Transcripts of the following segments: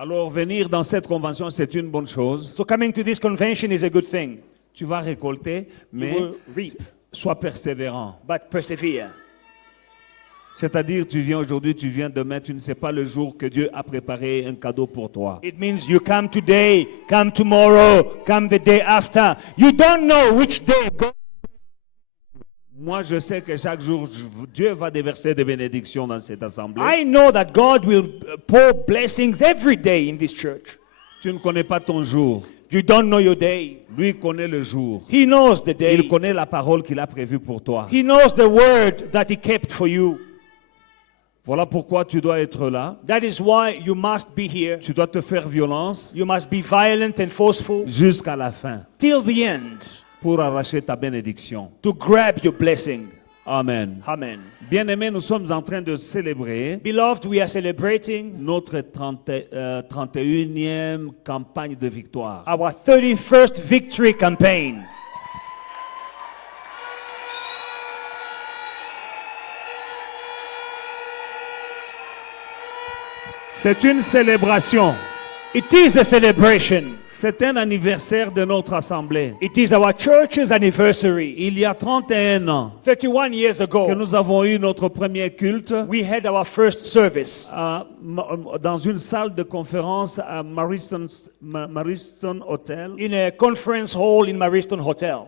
Alors venir dans cette convention, c'est une bonne chose. So coming to this convention is a good thing. Tu vas récolter, You mais will reap, sois persévérant. but persevere. C'est-à-dire, tu viens aujourd'hui, tu viens demain, tu ne sais pas le jour que Dieu a préparé un cadeau pour toi. It means you come today, come tomorrow, come the day after. You don't know which day God. Moi, je sais que chaque jour, Dieu va déverser des bénédictions dans cette assemblée. I know that God will pour blessings every day in this church. Tu ne connais pas ton jour. You don't know your day. Lui connaît le jour. He knows the day. Il connaît la parole qu'il a prévue pour toi. He knows the word that He kept for you. Voilà pourquoi tu dois être là. That is why you must be here. Tu dois te faire violence You must be violent and forceful jusqu'à la fin till the end pour arracher ta bénédiction. to grab your blessing. Amen. Amen. Bien-aimés, nous sommes en train de célébrer Beloved, we are celebrating notre 31e campagne de victoire. our 31st victory campaign. C'est une célébration. It is a celebration. C'est un anniversaire de notre assemblée. It is our church's anniversary. Il y a 31 ans 31 years que ago, nous avons eu notre premier culte we had our first service dans une salle de conférence à Mariston Hotel in a conference hall in Mariston Hotel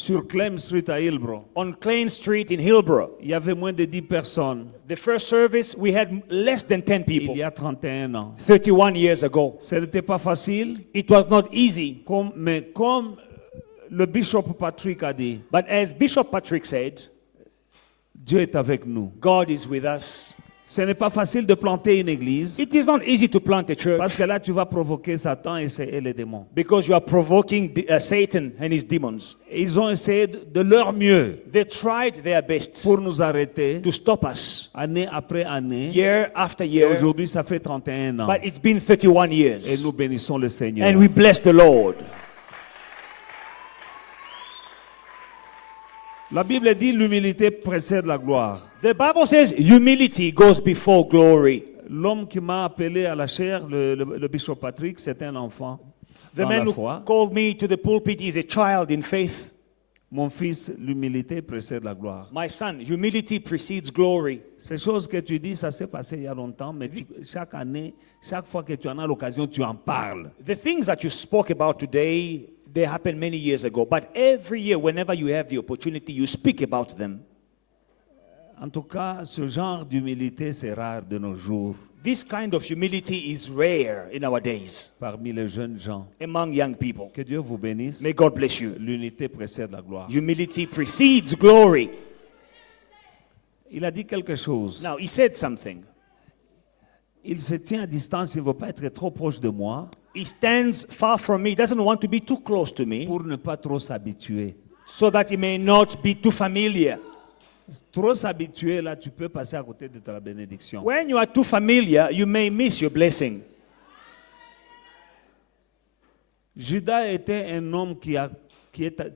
sur Clem Street à Hillbrow. on Klein Street in Hillbrow. Il y avait moins de 10 personnes The first service, we had less than 10 people. il y a 31 ans. 31 years ago. Ce n'était pas facile, It was not easy, mais comme le bishop Patrick a dit, but as Bishop Patrick said, Dieu est avec nous. God is with us. Ce n'est pas facile de planter une église It is not easy to plant a parce church que là tu vas provoquer Satan et les démons. because you are provoking Satan and his demons. Et ils ont essayé de leur mieux They tried their best pour nous arrêter to stop us année après année. year after Et year, aujourd'hui, ça fait 31 ans. but it's been 31 Et years. nous bénissons le Seigneur. And we bless the Lord. La Bible dit l'humilité précède la gloire. The Bible says humility goes before glory. L'homme qui m'a appelé à la chair, le bishop Patrick, c'est un enfant The dans man la who foi. called me to the pulpit is a child in faith. Mon fils, l'humilité précède la gloire. My son, humility precedes glory. Ces choses que tu dis, ça s'est passé il y a longtemps, mais chaque année, chaque fois que tu en as l'occasion, tu en parles. The things that you spoke about today, they happened many years ago. But every year, whenever you have the opportunity, you speak about them. En tout cas, ce genre d'humilité, c'est rare de nos jours This kind of humility is rare in our days parmi les jeunes gens. among young people. Que Dieu vous bénisse. May God bless you. L'unité précède la gloire. Humility precedes glory. Il a dit quelque chose. Now, he said something. Il se tient à distance, il ne veut pas être trop proche de moi He stands far from me, doesn't want to be too close to me, pour ne pas trop s'habituer. so that he may not be too familiar. Trop s'habituer, là, tu peux passer à côté de ta bénédiction. When you are too familiar, you may miss your blessing. Judas était un homme qui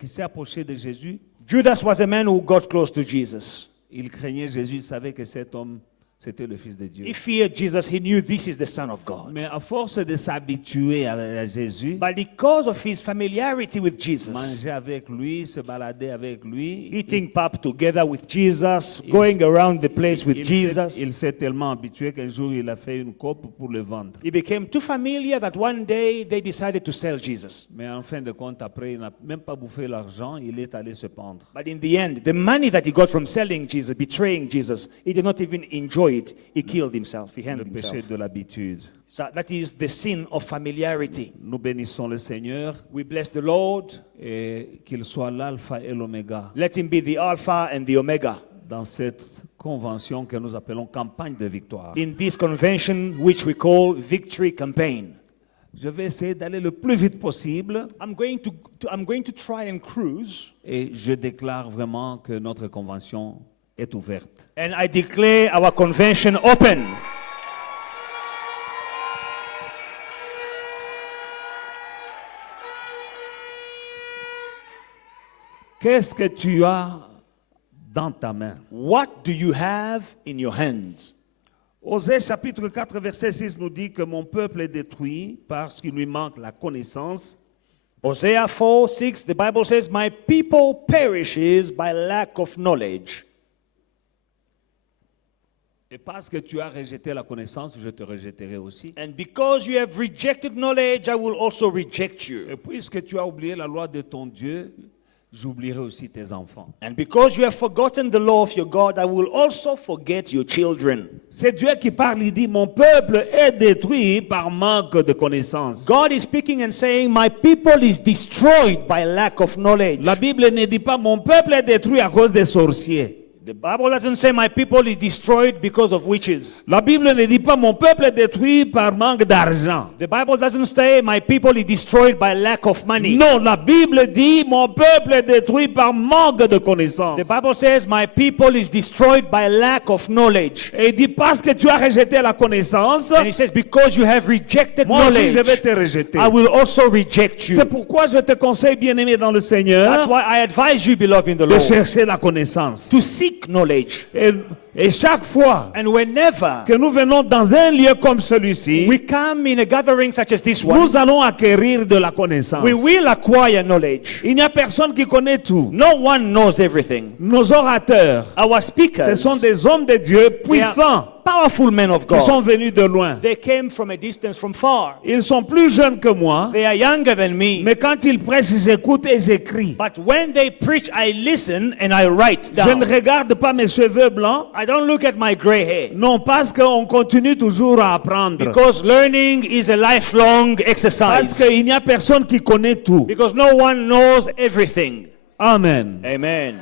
s'est approché de Jésus. Judas was a man who got close to Jesus. Il craignait Jésus, il savait que cet homme, c'était le Fils de Dieu. He feared Jesus. He knew this is the Son of God. Mais à force de s'habituer à Jésus, But because of his familiarity with Jesus, manger avec lui, se balader avec lui, eating pap together with Jesus, going around the place with Jesus, il s'est tellement habitué qu'un jour il a fait une coupe pour le vendre. he became too familiar that one day they decided to sell Jesus. Mais en fin de compte, après, il n'a même pas bouffé l'argent, il est allé se pendre. But in the end, the money that he got from selling Jesus, betraying Jesus, he did not even enjoy it. He killed himself. He Le hanged péché himself. de l'habitude. So that is the sin of familiarity. Nous bénissons le Seigneur We bless the Lord. et qu'il soit l'alpha et l'oméga Let him be the Alpha and the Omega dans cette convention que nous appelons campagne de victoire. in this convention, which we call Victory Campaign. Je vais essayer d'aller le plus vite possible I'm going to try and cruise, et je déclare vraiment que notre convention est ouverte. and I declare our convention open. Qu'est-ce que tu as dans ta main? What do you have in your hands? Osée chapitre 4 verset 6 nous dit que mon peuple est détruit parce qu'il lui manque la connaissance. Hosea 4:6, the Bible says, my people perishes by lack of knowledge. Et parce que tu as rejeté la connaissance, je te rejetterai aussi. And because you have rejected knowledge, I will also reject Et you. puisque tu as oublié la loi de ton Dieu, j'oublierai aussi tes enfants. And because you have forgotten the law of your God, I will also forget your children. C'est Dieu qui parle, il dit, mon peuple est détruit par manque de connaissance. God is speaking and saying, my people is destroyed by lack of knowledge. La Bible ne dit pas, mon peuple est détruit à cause des sorciers. The Bible doesn't say my people is destroyed because of witches. La Bible ne dit pas, mon peuple est détruit par manque d'argent. The Bible doesn't say my people is destroyed by lack of money. Non, la Bible dit, mon peuple est détruit par manque de connaissance. The Bible says my people is destroyed by lack of knowledge. Et il dit, parce que tu as rejeté la connaissance, And he says, because you have rejected moi aussi je vais knowledge, te rejeter. I will also reject you. C'est pourquoi je te conseille, bien-aimé dans le That's Seigneur, why I advise you, beloved in the de Lord, chercher la connaissance. to seek knowledge. Et chaque fois And whenever que nous venons dans un lieu comme celui-ci, we come in a gathering such as this one, nous allons acquérir de la connaissance. we will acquire knowledge. Il n'y a personne qui connaît tout. No one knows everything. Nos orateurs, Our ce speakers, sont des hommes de Dieu puissants powerful men of qui sont God. venus de loin. They came from a distance, from far. Ils sont plus jeunes que moi, They are younger than me. mais quand ils prêchent, j'écoute et j'écris. But when they preach, I listen and I write Je ne down. regarde pas mes cheveux blancs. I don't look at my gray hair. Non, parce qu'on continue toujours à apprendre. Because learning is a lifelong Parce exercise. qu'il n'y a personne qui connaît tout. Because no one knows everything. Amen. Amen.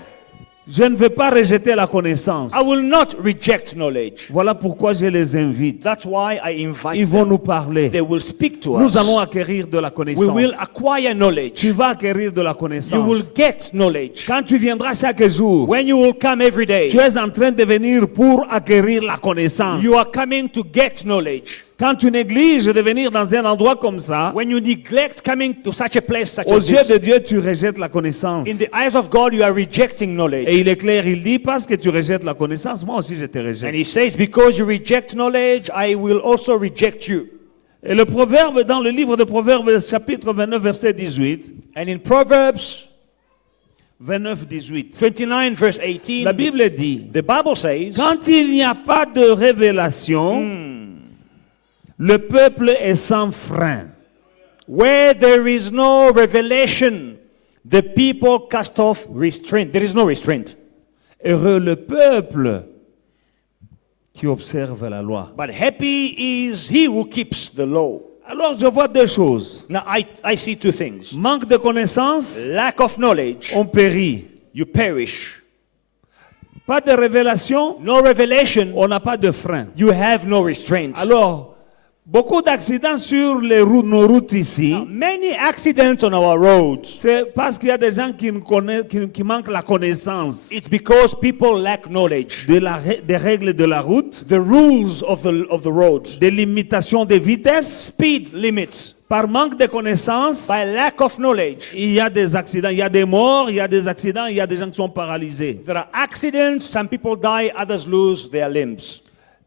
Je ne vais pas rejeter la connaissance. I will not reject knowledge. Voilà pourquoi je les invite. That's why I invite Ils vont them. nous parler. They will speak to Nous us. allons acquérir de la We connaissance. will acquire knowledge. Tu vas acquérir de la You will connaissance. get knowledge. Quand tu viendras chaque jour, When you will come every day, tu es en train de venir pour acquérir la connaissance. you are coming to get knowledge. Quand tu négliges de venir dans un endroit comme ça, When you neglect coming to such a place such aux as yeux this, de Dieu, tu rejettes la connaissance. in the eyes of God, you are rejecting Et knowledge. il est clair, il dit, parce que tu rejettes la connaissance, moi aussi je te And rejette. he says, because you reject knowledge, I will also reject you. Et le proverbe, dans le livre de Proverbes, chapitre 29, verset 18, And in Proverbs 29, 18, 29, verse 18, la Bible dit, the Bible says, quand il n'y a pas de révélation, le peuple est sans frein. where there is no revelation, the people cast off restraint. There is no restraint. Heureux le peuple qui observe la loi. But happy is he who keeps the law. Alors je vois deux choses. Now I see two things. Manque de connaissance, Lack of knowledge, on périt. you perish. Pas de révélation, No revelation, on n'a pas de frein. you have no restraint. Alors, beaucoup d'accidents sur les routes, nos routes ici, Many accidents on our roads. c'est parce qu'il y a des gens qui, ne connaissent, qui manquent la connaissance It's because people lack knowledge. des règles de la route, The rules of the road, des limitations de vitesse. speed limits. Par manque de connaissance, By lack of knowledge, il y a des accidents, il y a des morts, il y a des accidents, il y a des gens qui sont paralysés. there are accidents, some people die, others lose their limbs.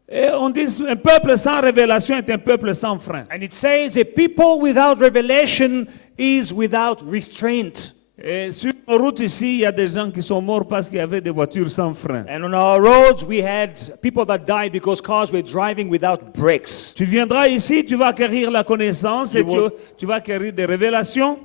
Et on dit un peuple sans révélation est un peuple sans frein. And it says a people without revelation is without restraint. Et sur nos routes ici, il y a des gens qui sont morts parce qu'il y avait des voitures sans frein. And on our roads, we had people that died because cars were driving without brakes. Tu viendras ici, tu vas acquérir la connaissance et You will- tu vas acquérir des révélations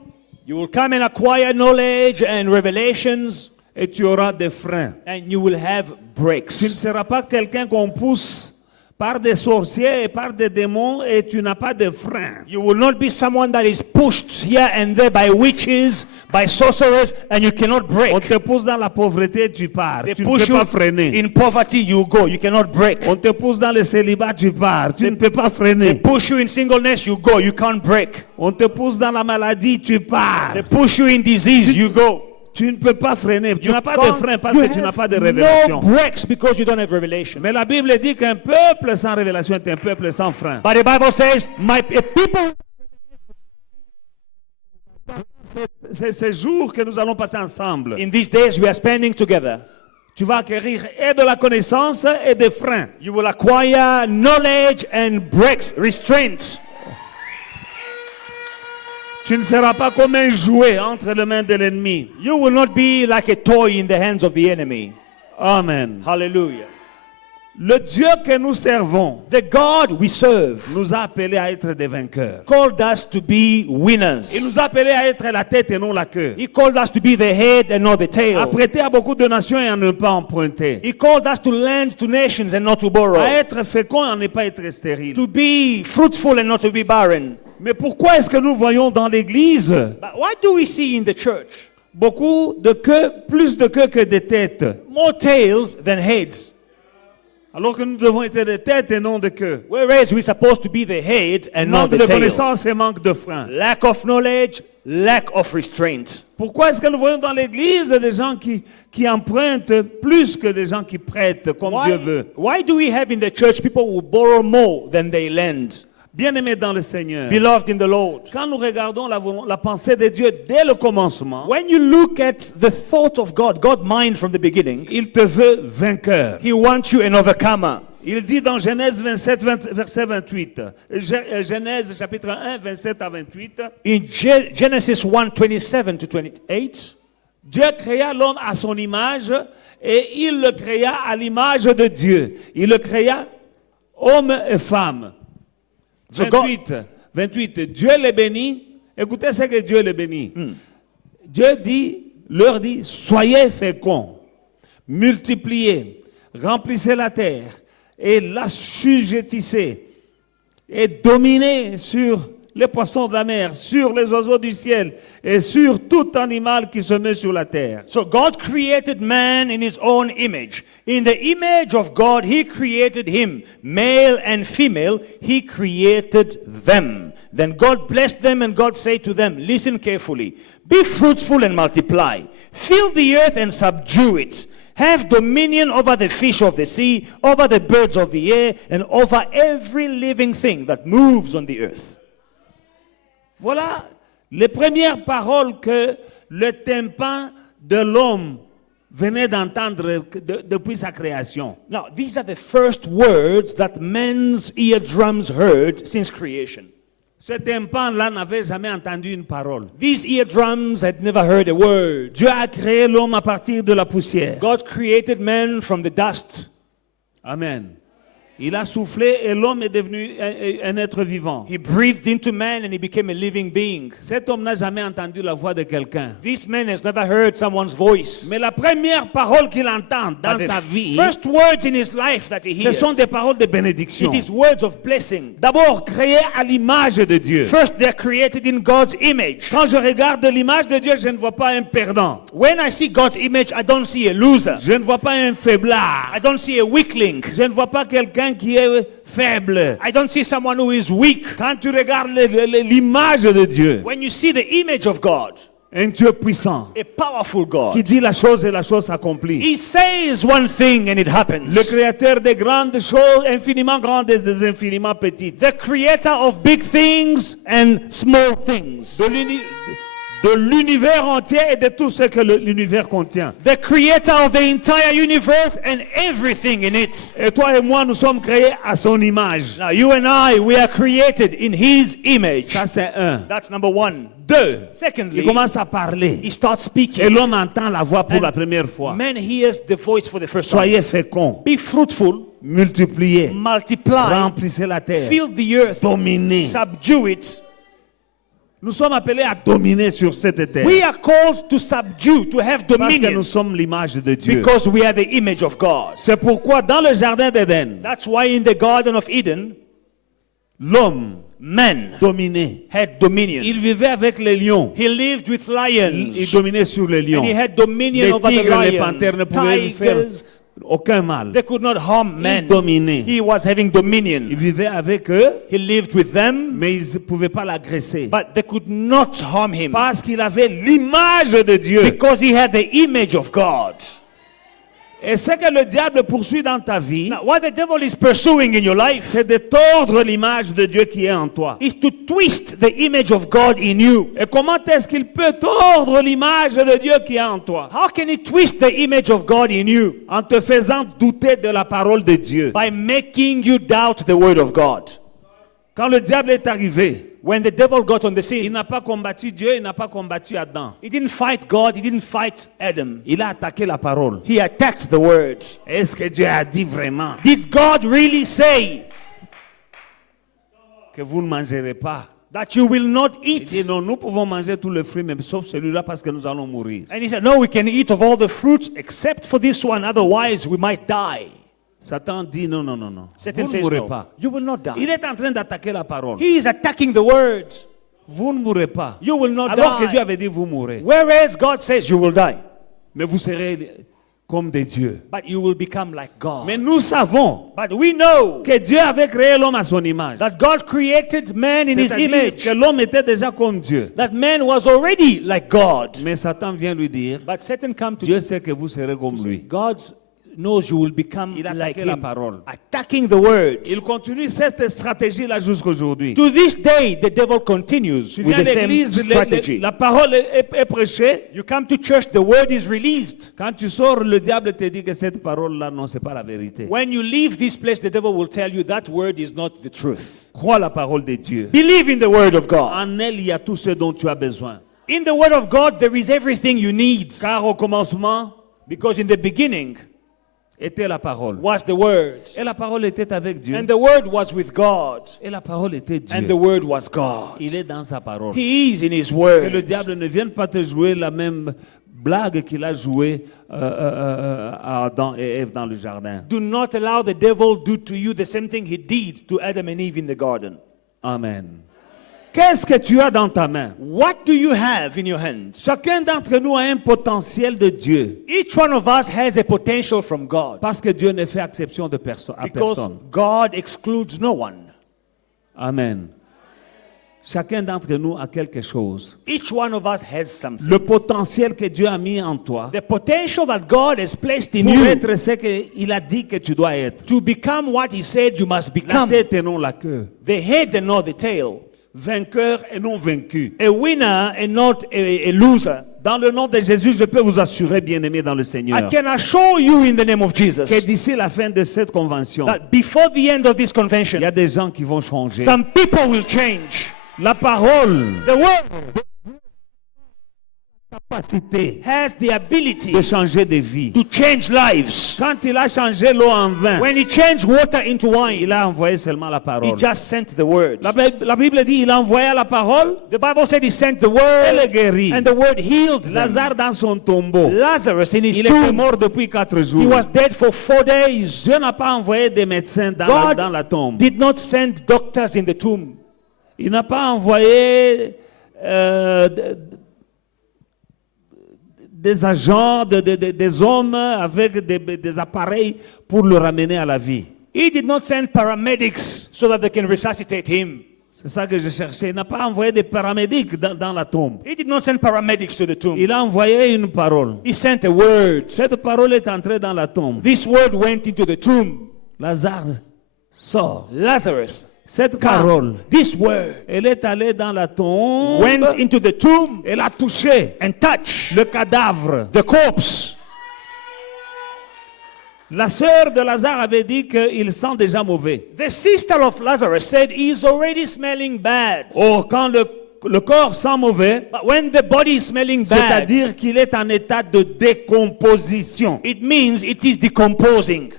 You will come and acquire knowledge and revelations, et tu auras des freins. and you will have Tu ne brakes. seras pas quelqu'un qu'on pousse par des sorciers et par des démons et tu n'as pas de freins. You will not be someone that is pushed here and there by witches, by sorcerers, and you cannot On break. te pousse dans la pauvreté, tu pars. They Tu ne push peux you pas freiner. in poverty, you go. You cannot break. On te pousse dans le célibat, tu pars. Tu ne peux pas They freiner. push you in singleness, you go. You can't break. On te pousse dans la maladie, tu pars. They push you in disease, you go. Tu ne peux pas freiner. Tu n'as pas de Can't- frein parce you que tu n'as have pas de no révélation. breaks because you don't have revelation. Mais la Bible dit qu'un peuple sans révélation est un peuple sans frein. But the Bible says, a people. C'est ces jours que nous allons passer ensemble. In these days we are spending together. Tu vas acquérir et de la connaissance et des freins. You will acquire knowledge and breaks, restraint. Tu ne seras pas comme un jouet entre les mains de l'ennemi. You will not be like a toy in the hands of the enemy. Amen. Hallelujah. Le Dieu que nous servons The God we serve nous a appelés à être des vainqueurs. called us to be winners. Il nous a appelés à être la tête et non la queue. He called us to be the head and not the À tail. prêter à beaucoup de nations et à ne pas emprunter. He called us to lend to nations and not to borrow. À être fécond et à ne pas être stérile. To be fruitful and not to be barren. Mais pourquoi est-ce que nous voyons dans l'Église But what do we see in the church? beaucoup de queues, plus de queues que de têtes? More tails than heads. Alors que nous devons être des têtes et non de queues. Whereas we're supposed to be the head and not Manque the de tail. connaissances et manque de frein. Lack of knowledge, lack of restraint. Pourquoi est-ce que nous voyons dans l'Église des gens qui empruntent plus que des gens qui prêtent comme Dieu veut? Why do we have in the church people who borrow more than they lend? Bien-aimés dans le Seigneur, Beloved in the Lord. quand nous regardons la pensée de Dieu dès le commencement, When you look at the thought of God, God's mind from the beginning, il te veut vainqueur. He wants you an overcomer. Il dit dans Genèse 27, verset 28, Genèse chapitre 1, 27 à 28, In Genesis 1, 27 to 28, Dieu créa l'homme à son image et il le créa à l'image de Dieu. Il le créa homme et femme. So 28, Dieu les bénit. Écoutez ce que Dieu les bénit. Dieu leur dit, soyez féconds, multipliez, remplissez la terre et l'assujettissez et dominez sur les poissons de la mer, sur les oiseaux du ciel et sur tout animal qui se met sur la terre. So God created man in His own image. In the image of God, He created him. Male and female, He created them. Then God blessed them and God said to them, listen carefully. Be fruitful and multiply. Fill the earth and subdue it. Have dominion over the fish of the sea, over the birds of the air, and over every living thing that moves on the earth. Voilà les premières paroles que le tympan de l'homme venait d'entendre depuis sa création. Now, these are the first words that men's eardrums heard since creation. Ce tympan-là n'avait jamais entendu une parole. These eardrums had never heard a word. Dieu a créé l'homme à partir de la poussière. God created man from the dust. Amen. Il a soufflé et l'homme est devenu un être vivant. He breathed into man and he became a living being. Cet homme n'a jamais entendu la voix de quelqu'un. This man has never heard someone's voice. Mais la première parole qu'il entend dans But sa the vie, first words in his life that he ce hears, sont des paroles de bénédiction. it is words of blessing. D'abord, créé à l'image de Dieu. First, they are created in God's image. Quand je regarde l'image de Dieu, je ne vois pas un perdant. When I see God's image, I don't see a loser. Je ne vois pas un faiblard. I don't see a weakling. Je ne vois pas quelqu'un qui est faible. I don't see someone who is weak. Quand tu regardes l'image de Dieu, When you see the image of God, un Dieu puissant a powerful qui God, dit la chose et la chose s'accomplit. He says one thing and it happens. Le créateur des grandes choses, infiniment grandes et des infiniment petites. The creator of big things and small things. De l'univers entier et de tout ce que l'univers contient. The creator of the entire universe and everything in it. Et toi et moi, nous sommes créés à son image. Now you and I, we are created in His image. Ça, c'est un. That's number one. Deux, Secondly, il commence à parler. he starts Et speaking. l'homme entend la voix pour And la première fois. Man hears the voice for the first time. Soyez féconds, Be fruitful, multipliez, multiply, remplissez la terre, fill the earth, dominez. subdue it. Nous sommes appelés à dominer sur cette terre. We are called to subdue, to have Parce que dominion, nous sommes l'image de Dieu. because we are the image of God. C'est pourquoi dans le jardin d'Éden, That's why in the Garden of Eden, l'homme man dominait. had dominion. Il vivait avec les lions. He lived with Il lions, dominait sur les lions. and he had dominion Les over the tigres et les panthères ne lions, pouvaient lui faire tigers. aucun mal. They could not harm Il man. dominait. He was having Il dominion. vivait avec eux, He lived with them, mais ils ne pouvaient pas l'agresser. but they could not harm him Parce qu'il avait l'image de Dieu. because he had the image of God. Et ce que le diable poursuit dans ta vie, Now, what the devil is pursuing in your life c'est de tordre l'image de Dieu qui est en toi. is to twist the image of God in you. Et comment est-ce qu'il peut tordre l'image de Dieu qui est en toi? How can he twist the image of God in you? En te faisant douter de la parole de Dieu. By making you doubt the word of God. Quand le diable est arrivé, When the devil got on the il scene, n'a pas combattu Dieu, il n'a pas combattu Adam. he didn't fight God, he didn't fight Adam. Il a attaqué la parole. He attacked the word. Est-ce que Dieu a dit vraiment Did God really say que vous ne mangerez pas? that you will not Il dit eat? non, nous pouvons manger tous les fruits, mais sauf celui-là parce que nous allons mourir. And he said, no, we can eat of all the fruits except for this one, otherwise we might die. Satan dit non, non, non, non. Satan Vous ne says, mourrez no, pas. you will not die. Il est en train d'attaquer la parole. He is attacking the word. Vous ne mourrez pas. You will not Alors que die. Dieu avait dit vous mourrez. Whereas God says you will die, Mais vous serez comme des dieux. but you will become like God. Mais nous savons But we know que Dieu avait créé l'homme à son image. that God created man in his C'est-à-dire image, que l'homme était déjà comme Dieu. that man was already like God. Mais Satan vient lui dire, But Satan come to Dieu sait que vous serez comme lui. God knows you will become Il a like attaqué la him, parole. attacking the word. Il continue cette stratégie-là jusqu'aujourd'hui. To this day, the devil continues Tu with viens à the same l'église, strategy. la parole est prêchée. You come to church, the word is released. Quand tu sors, le diable te dit que cette parole-là, non, c'est pas la vérité. When you leave this place, the devil will tell you that word is not the truth. Crois la parole de Dieu. Believe in the word of God. En elle, il y a tout ce dont tu as besoin. In the word of God, there is everything you need. Car au commencement Because in the beginning était la parole. was the word. Et la parole était avec Dieu. And the word was with God. Et la parole était And the Dieu. word was God. Il est dans sa parole. He is in his Que word. le diable ne vienne pas te jouer la même blague qu'il a jouée à Adam et Ève dans le jardin. Do not allow the devil do to you the same thing he did to Adam and Eve in the garden. Amen. Qu'est-ce que tu as dans ta main? What do you have in your hands? Chacun d'entre nous a un potentiel de Dieu. Each one of us has a potential from God. Parce que Dieu ne fait exception de à Because personne. God excludes no one. Amen. Chacun d'entre nous a quelque chose. Each one of us has something. Le potentiel que Dieu a mis en toi The potential that God has placed in pour you être ce qu'il a dit que tu dois être. to become what he said you must La become. tête et non la queue. The head and not the tail. Vainqueur et non vaincu. A winner and not a loser. Dans le nom de Jésus, je peux vous assurer, bien-aimés dans le I Seigneur, can assure you in the name of Jesus que d'ici la fin de cette convention, that before the end of this il y convention, a des gens qui vont changer. some people will change. La parole, The word capacité has the ability de changer de vie. to change lives. Quand il a changé l'eau en vin, When he changed water into wine, il a envoyé seulement la he parole. just sent the word. La Bible dit il envoya la parole The Bible said he sent the et word le guérit. and the word healed them. Lazare dans son tombeau, Lazarus in his il était tomb, mort depuis 4 he jours. was dead for 4 days. Dieu n'a pas envoyé des médecins God dans la tombe. did not send doctors in the tomb. Il n'a pas envoyé des agents, des hommes avec des appareils pour le ramener à la vie. He did not send paramedics so that they can resuscitate him. C'est ça que je cherchais. Il n'a pas envoyé des paramédics dans la tombe. He did not send paramedics to the tomb. Il a envoyé une parole. He sent a word. Cette parole est entrée dans la tombe. This word went into the tomb. Lazare sort. Lazarus, Cette parole, this word elle est allée dans la tombe. went into the tomb Elle a touché and touched le cadavre. the corpse. La sœur de Lazare avait dit qu'il sent déjà mauvais. The sister of Lazarus said he's already smelling bad. Or, quand le corps sent mauvais, But when the body is smelling bad, c'est-à-dire qu'il est en état de décomposition. it means it is decomposing.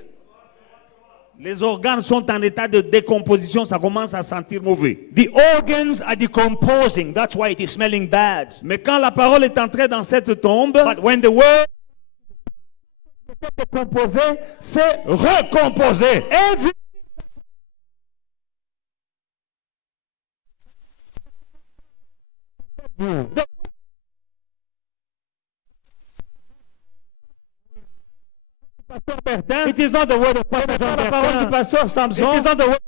Les organes sont en état de décomposition, ça commence à sentir mauvais. The organs are decomposing. That's why it is smelling bad. Mais quand la parole est entrée dans cette tombe, But when the word décomposé, c'est recomposé. every it is not the word of Prophet John La parole du Bertin. pasteur It Samson, is not the word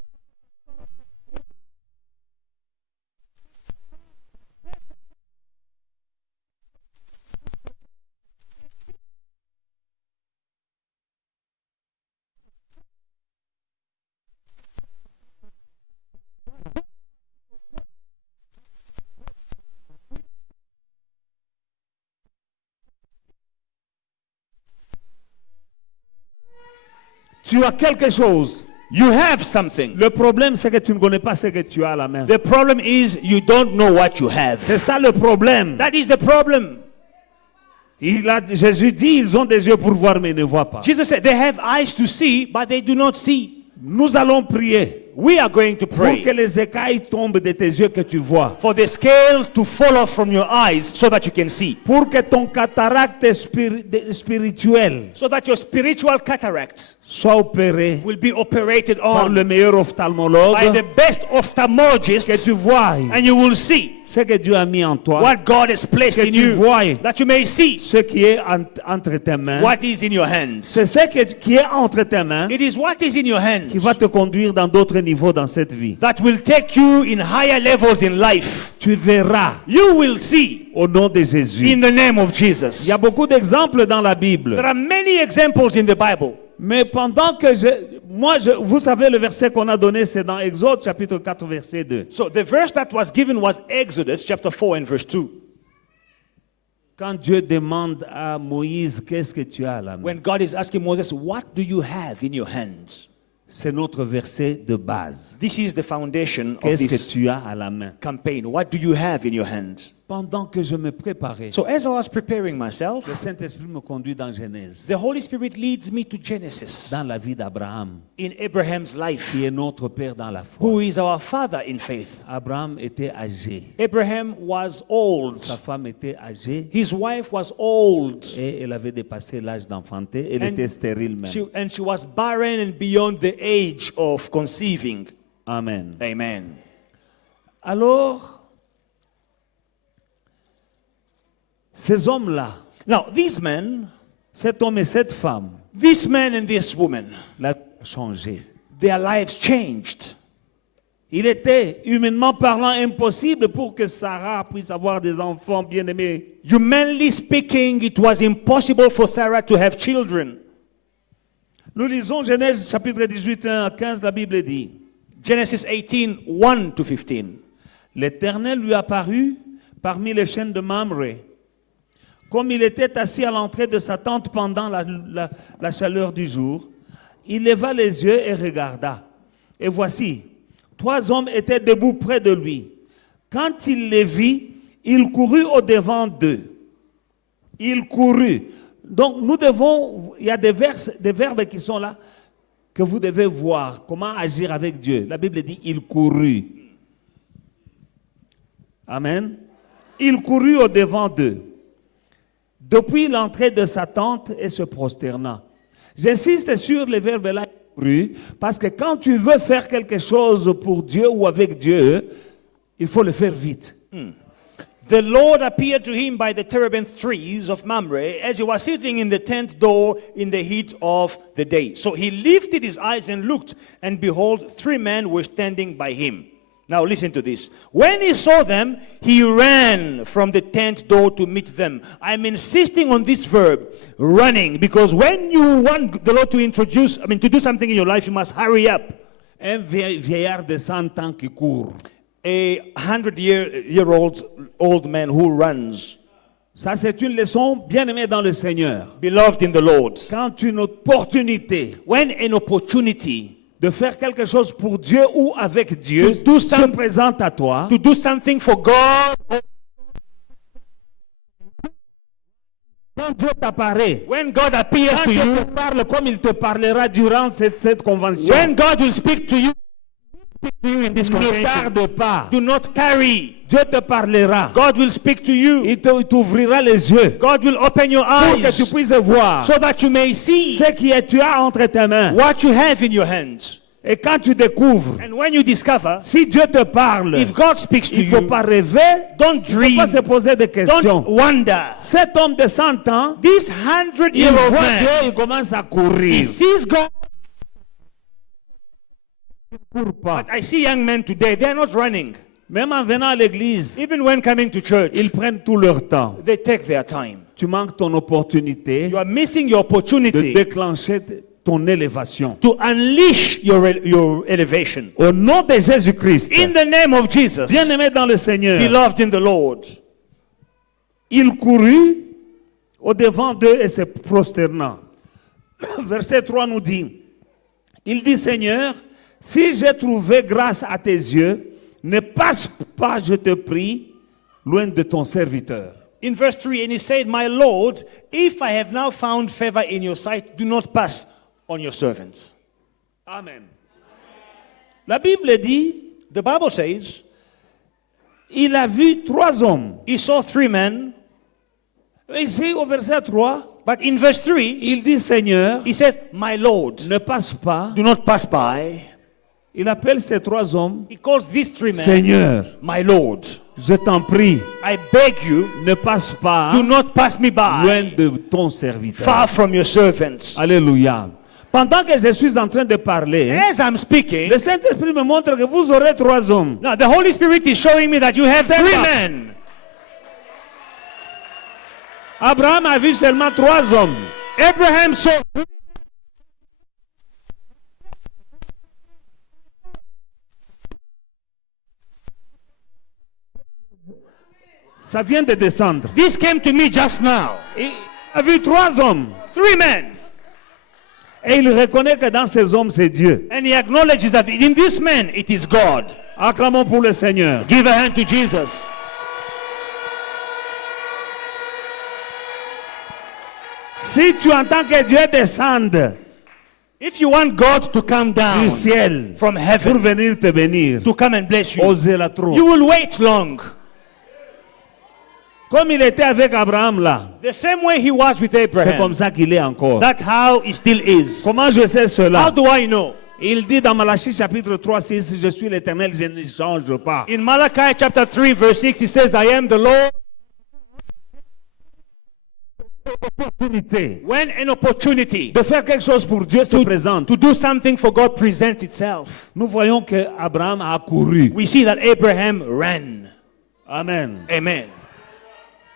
Tu as quelque chose. You have something. Le problème, c'est que tu ne connais pas ce que tu as à la main. The problem is you don't know what you have. C'est ça le problème. That is the problem. Jésus dit, ils ont des yeux pour voir, mais ils ne voient pas. Jesus said, they have eyes to see, but they do not see. Nous allons prier We are going to pour que pray les écailles tombent de tes yeux que tu vois. for the scales to fall off from your eyes so that you can see. Pour que ton cataracte spirituel So that your spiritual cataract soit opéré will be operated par on le meilleur by ophtalmologue, the best que ophthalmologist, tu vois and you will see ce que Dieu a mis en toi, what God has placed que in tu you, vois that you may see ce qui est entre tes mains. what is in your hands. C'est ce qui est entre tes mains It is what is in your hands qui va te conduire dans d'autres niveaux dans cette vie. that will take you in higher levels in life. Tu verras You will see au nom de Jésus. in the name of Il Jesus. y a beaucoup d'exemples dans la Bible. There are many examples in the Bible. Mais pendant que vous savez, le verset qu'on a donné, c'est dans Exode chapitre 4, verset 2. So the verse that was given was Exodus chapter 4 and verse 2. Quand Dieu demande à Moïse, qu'est-ce que tu as à la main? When God is asking Moses, what do you have in your hands? C'est notre verset de base. This is the foundation of Qu'est-ce que this tu as à la main? campaign. What do you have in your hands? Pendant que je me préparais, So as I was preparing myself, le Saint-Esprit me conduit dans Genèse, the Holy Spirit leads me to Genesis, dans la vie d'Abraham, in Abraham's life, qui est notre Père dans la foi. who is our father in faith. Abraham était âgé, Abraham was old. sa femme était âgée His wife was old. et elle avait dépassé l'âge d'enfanter. Elle And était stérile même. She was barren and beyond the age of conceiving. Amen. Amen. Alors, ces hommes-là, Now, these men, cet homme et cette femme, this man and this woman, l'a changé. their lives changed. Il était, humainement parlant, impossible pour que Sarah puisse avoir des enfants bien-aimés. Humanly speaking, it was impossible for Sarah to have children. Nous lisons Genèse chapitre 18, 1 à 15, la Bible dit, Genesis 18, 1 to 15. l'Éternel lui apparut parmi les chênes de Mamré. Comme il était assis à l'entrée de sa tente pendant la chaleur du jour, il leva les yeux et regarda. Et voici, 3 hommes étaient debout près de lui. Quand il les vit, il courut au-devant d'eux. Il courut. Donc nous devons, il y a des verbes qui sont là, que vous devez voir, comment agir avec Dieu. La Bible dit, il courut. Amen. Il courut au-devant d'eux. Depuis l'entrée de sa tente et se prosterna. J'insiste sur le verbe là, parce que quand tu veux faire quelque chose pour Dieu ou avec Dieu, il faut le faire vite. The Lord appeared to him by the terebinth trees of Mamre as he was sitting in the tent door in the heat of the day. So he lifted his eyes and looked, and behold, 3 men were standing by him. Now listen to this. When he saw them, he ran from the tent door to meet them. I'm insisting on this verb, running, because when you want the Lord to to do something in your life, you must hurry up. Un vieillard de 100 ans qui court. A 100-year-old man who runs, Ça, c'est une leçon bien aimée dans le Seigneur. beloved in the Lord. Quand une opportunité When an opportunity de faire quelque chose pour Dieu ou avec Dieu To do se présente à toi, to do something for God, quand Dieu t'apparaît, when God appears quand to Dieu you, te parle comme il te parlera durant cette convention, when God will speak to you in this ne convention, tarde pas. do not tarry. Dieu te parlera. God will speak to you. Il t'ouvrira les yeux God will open your pour que tu eyes puisses voir so that you may see ce que tu as entre tes mains. what you have in your hands. Et quand tu découvres, And when you discover, si Dieu te parle, if God speaks to il ne faut you, pas rêver, don't il ne faut dream, pas se poser de don't questions. wonder. Cet homme de 100 ans, This il 100-year-old voit man, Dieu, il commence à he courir. sees God. Court pas. But I see young men today, they are not running. Même en venant à l'église, Even when coming to church, ils prennent tout leur temps. they take their time. Tu manques ton opportunité You are missing your de opportunity déclencher ton élévation. to unleash your elevation. Au nom de Jésus-Christ, In the name of Jesus, bien-aimé dans le Seigneur, beloved in the Lord, il courut au devant d'eux et se prosterna. Verset 3 nous dit, Il dit, Seigneur, si j'ai trouvé grâce à tes yeux, ne passe pas, je te prie, loin de ton serviteur. In verse 3, and he said, My Lord, if I have now found favor in your sight, do not pass on your servant. Amen. La Bible dit, The Bible says, il a vu 3 hommes. he saw 3 men, Ici, au verset 3, but in verse 3, il dit, Seigneur, he says, My Lord, ne passe pas. do not pass by. Il appelle ces 3 hommes, He calls these 3 men, Seigneur, My Lord, je t'en prie, I beg you, ne passe pas do not pass me loin by, de ton serviteur. far from your servants. Alléluia. Pendant que je suis en train de parler, As I'm speaking, le Saint-Esprit me montre que vous aurez 3 hommes. now the Holy Spirit is showing me that you have Stand 3 up. men. Abraham a vu seulement 3 hommes. Abraham saw Ça vient de descendre. this came to me just now. Il a vu 3 hommes. 3 men. Et il reconnaît que dans ces hommes, c'est Dieu. And he acknowledges that in this man it is God. Acclamons pour le Seigneur. Give a hand to Jesus. Si tu entends que Dieu descende If you want God to come down du ciel from pour heaven venir te bénir, to come and bless you, osez la trop. you will wait long. Comme il était avec Abraham là, The same way he was with c'est comme Abraham. ça qu'il est encore. That's how he still is. Comment je sais How cela? do I know? Il dit dans Malachie chapitre 3, 6, je suis l'Éternel, je ne change pas. In Malachi chapter 3 verse 6 he says, I am the Lord. Opportunité When an opportunity de faire quelque chose pour Dieu se présente. to do something for God presents itself, Nous voyons que Abraham a couru. we see that Abraham ran. Amen. Amen.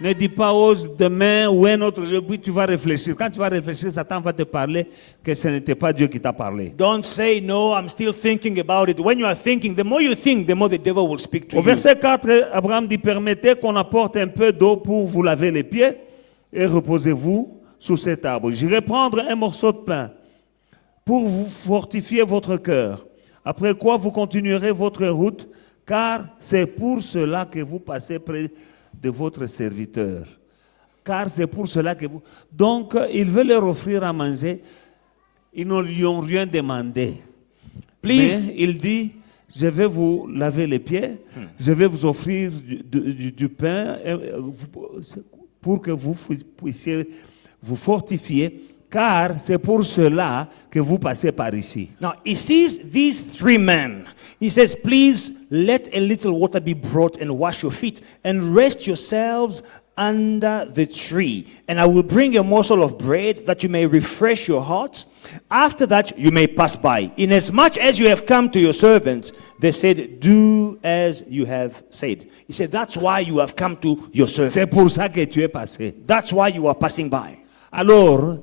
Ne dis pas oh, demain ou un autre jour, puis tu vas réfléchir. Quand tu vas réfléchir, Satan va te parler que ce n'était pas Dieu qui t'a parlé. Don't say, no, I'm still thinking about it. When you are thinking, the more you think, the more the devil will speak to Au you. verset 4, Abraham dit, permettez qu'on apporte un peu d'eau pour vous laver les pieds et reposez-vous sous cet arbre. J'irai prendre un morceau de pain pour vous fortifier votre cœur. Après quoi, vous continuerez votre route, car c'est pour cela que vous passez près de votre serviteur. Car c'est pour cela que vous... Donc, il veut leur offrir à manger. Ils ne lui ont rien demandé. Please. Mais il dit, je vais vous laver les pieds, je vais vous offrir du pain pour que vous puissiez vous fortifier, car c'est pour cela que vous passez par ici. Now, he sees these 3 men. He says, please let a little water be brought and wash your feet and rest yourselves under the tree. And I will bring a morsel of bread that you may refresh your hearts. After that, you may pass by. Inasmuch as you have come to your servants, they said, do as you have said. He said, that's why you have come to your C'est servants. pour ça que tu es passé. That's why you are passing by. Alors,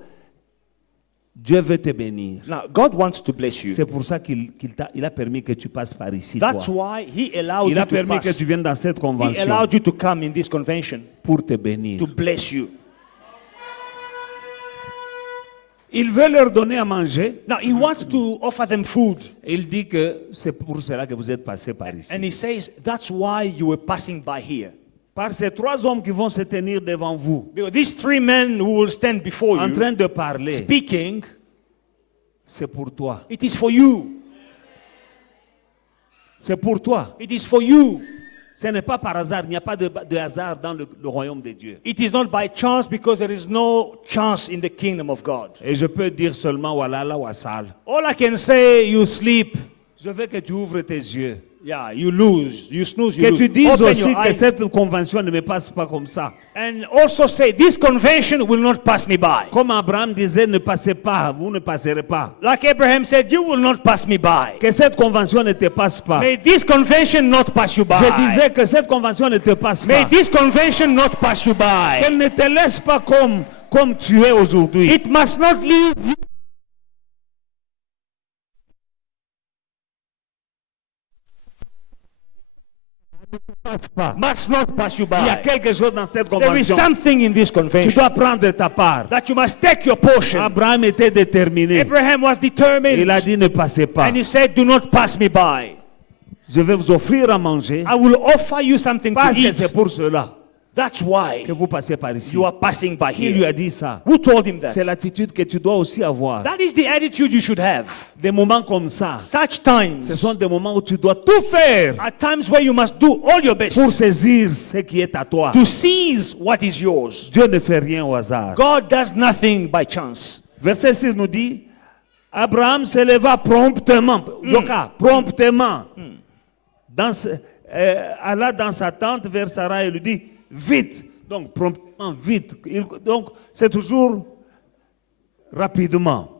Dieu veut te bénir. Now, God wants to bless you. C'est pour ça il a permis que tu passes par ici. That's Toi. why he allowed Il you a to permis que pass. tu viennes dans cette He convention allowed you to come in this convention pour te bénir. to bless you. Il veut leur donner à manger. Now, he wants to offer them food. Il dit que c'est pour cela que vous êtes passé par ici. And he says, that's why you were passing by here. Par ces 3 hommes qui vont se tenir devant vous, Because these 3 men who will stand before en you, train de parler, speaking, c'est pour toi. it is for you. C'est pour toi. It is for you. Ce n'est pas par hasard. Il n'y a pas de hasard dans le royaume de Dieu. It is not by chance, because there is no chance in the kingdom of God. Et je peux dire seulement walala wasal. All I can say, you sleep. Je veux que tu ouvres tes yeux. Yeah, you lose. You snooze, you Que lose. tu dises Open aussi your que eyes. cette convention ne me passe pas comme ça. And also say, this convention will not pass me by. Comme Abraham disait, ne passez pas, vous ne passerez pas. Like Abraham said, you will not pass me by. Que cette convention ne te passe pas. May this convention not pass you by. Je disais que cette convention ne te passe May pas. this convention not pass you by. Qu'elle ne te laisse pas comme tu es aujourd'hui. It must not leave you passe pas. must not pass you Il y a by. quelque chose dans cette There is convention. something in this Tu convention dois prendre ta part. that you must take your portion. Abraham était déterminé. Abraham was determined. Il a dit ne passez pas. And he said, do not pass me by. Je vais vous offrir à manger I will offer you something to parce que c'est eat. pour cela That's why que vous passez par ici. you are passing by Qui lui here. a dit ça? Who told him C'est that? l'attitude que tu dois aussi avoir. That is the attitude you should have. Des moments comme ça, Such times ce sont des moments où tu dois tout faire are times where you must do all your best pour saisir ce qui est à toi. to seize what is yours. Dieu ne fait rien au hasard. God does nothing by chance. Verset 6 nous dit, Abraham se leva promptement, Yoka, promptement, alla dans sa tente vers Sarah et lui dit, vite, donc promptement, vite. Donc c'est toujours rapidement.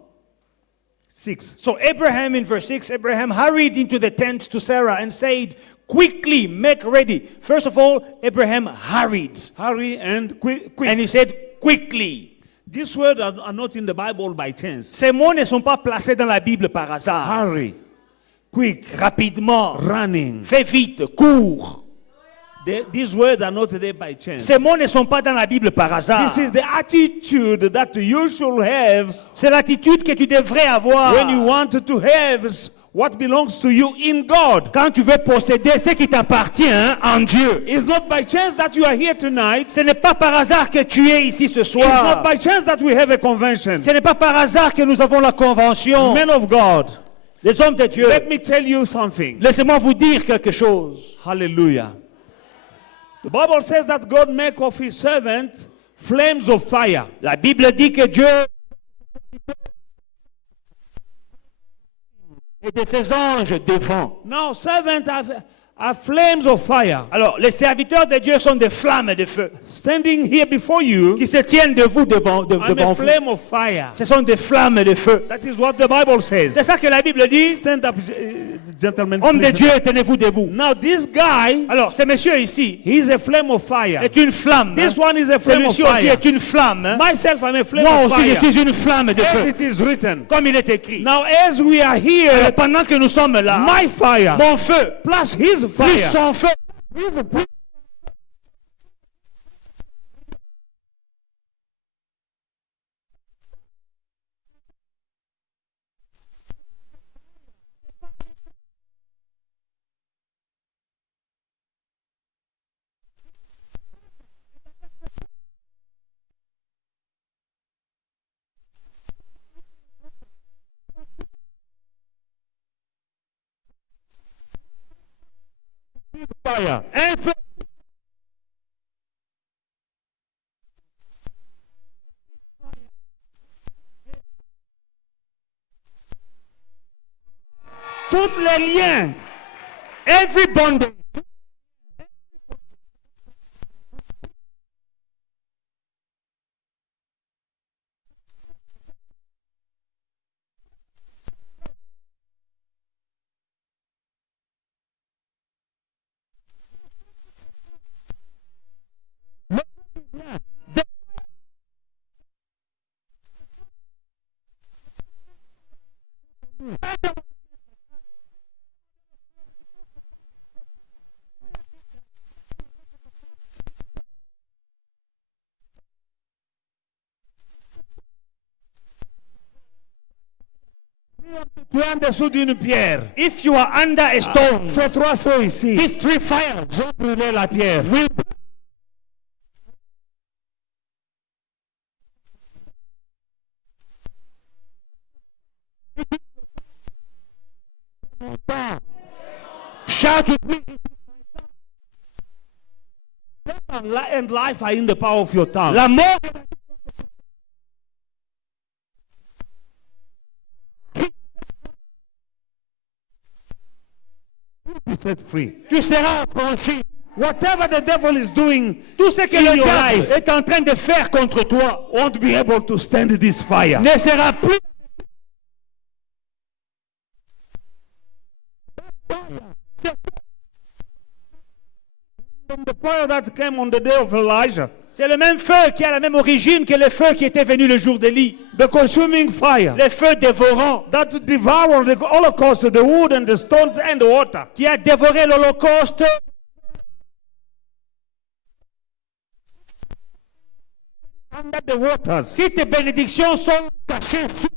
6. So Abraham, in verse 6, Abraham hurried into the tent to Sarah and said, quickly make ready. First of all, Abraham hurried. Hurry and quick. And he said, quickly. These words are not in the Bible by chance. Ces mots ne sont pas placés dans la Bible par hasard. Hurry, quick, Rapidement, running. fais vite, cours. These words are not there by chance. Ces mots ne sont pas dans la Bible par hasard. This is the attitude that you should have C'est l'attitude que tu devrais avoir when you want to have what belongs to you in God. quand tu veux posséder ce qui t'appartient en Dieu. It's not by chance that you are here tonight. Ce n'est pas par hasard que tu es ici ce It's not soir. by chance that we have a convention. Ce n'est pas par hasard que nous avons la convention. Men of God, Les hommes de Dieu, let me tell you something. laissez-moi vous dire quelque chose. Hallelujah. The Bible says that God make of his servant flames of fire. La Bible dit que Dieu et de ses anges devant. Now, servants are flames of fire Alors, les serviteurs de Dieu sont des flammes de feu standing here before you. qui se tiennent debout devant I'm a vous. flame of fire. Ce sont des flammes de feu. That is what the Bible says. C'est ça que la Bible dit. Stand up, gentlemen. Homme de please. Dieu, tenez-vous debout. Now, this guy, Alors, ce monsieur ici he's a flame of fire. est une flamme. This one is a Ce flame of monsieur aussi fire. est une flamme. Myself, I'm a flame Moi of aussi, je fire. suis une flamme de As feu. it is written. Comme il est écrit. Now, as we are here, Pendant que nous sommes là, my fire mon feu, plus his plus fire. son feu, Fire. un feu. Tous les liens, Every bondage. tu es en dessous d'une pierre. If you are under a stone, Ces trois feux ici these three fires vont brûler la pierre. will shout with me. And life are in the power of your tongue. La mort Be set free. tu seras affranchi. Whatever the devil is doing, Tout ce que In le your diable life. est en train de faire contre toi won't be able to stand this fire. ne sera plus From the fire that came on the day of Elijah, C'est le même feu qui a la même origine que le feu qui était venu le jour d'Élie. the consuming fire Le feu dévorant that devoured the Holocaust, the wood and the stones and the water. qui a dévoré l'Holocauste, under the waters. Si tes bénédictions sont cachées sous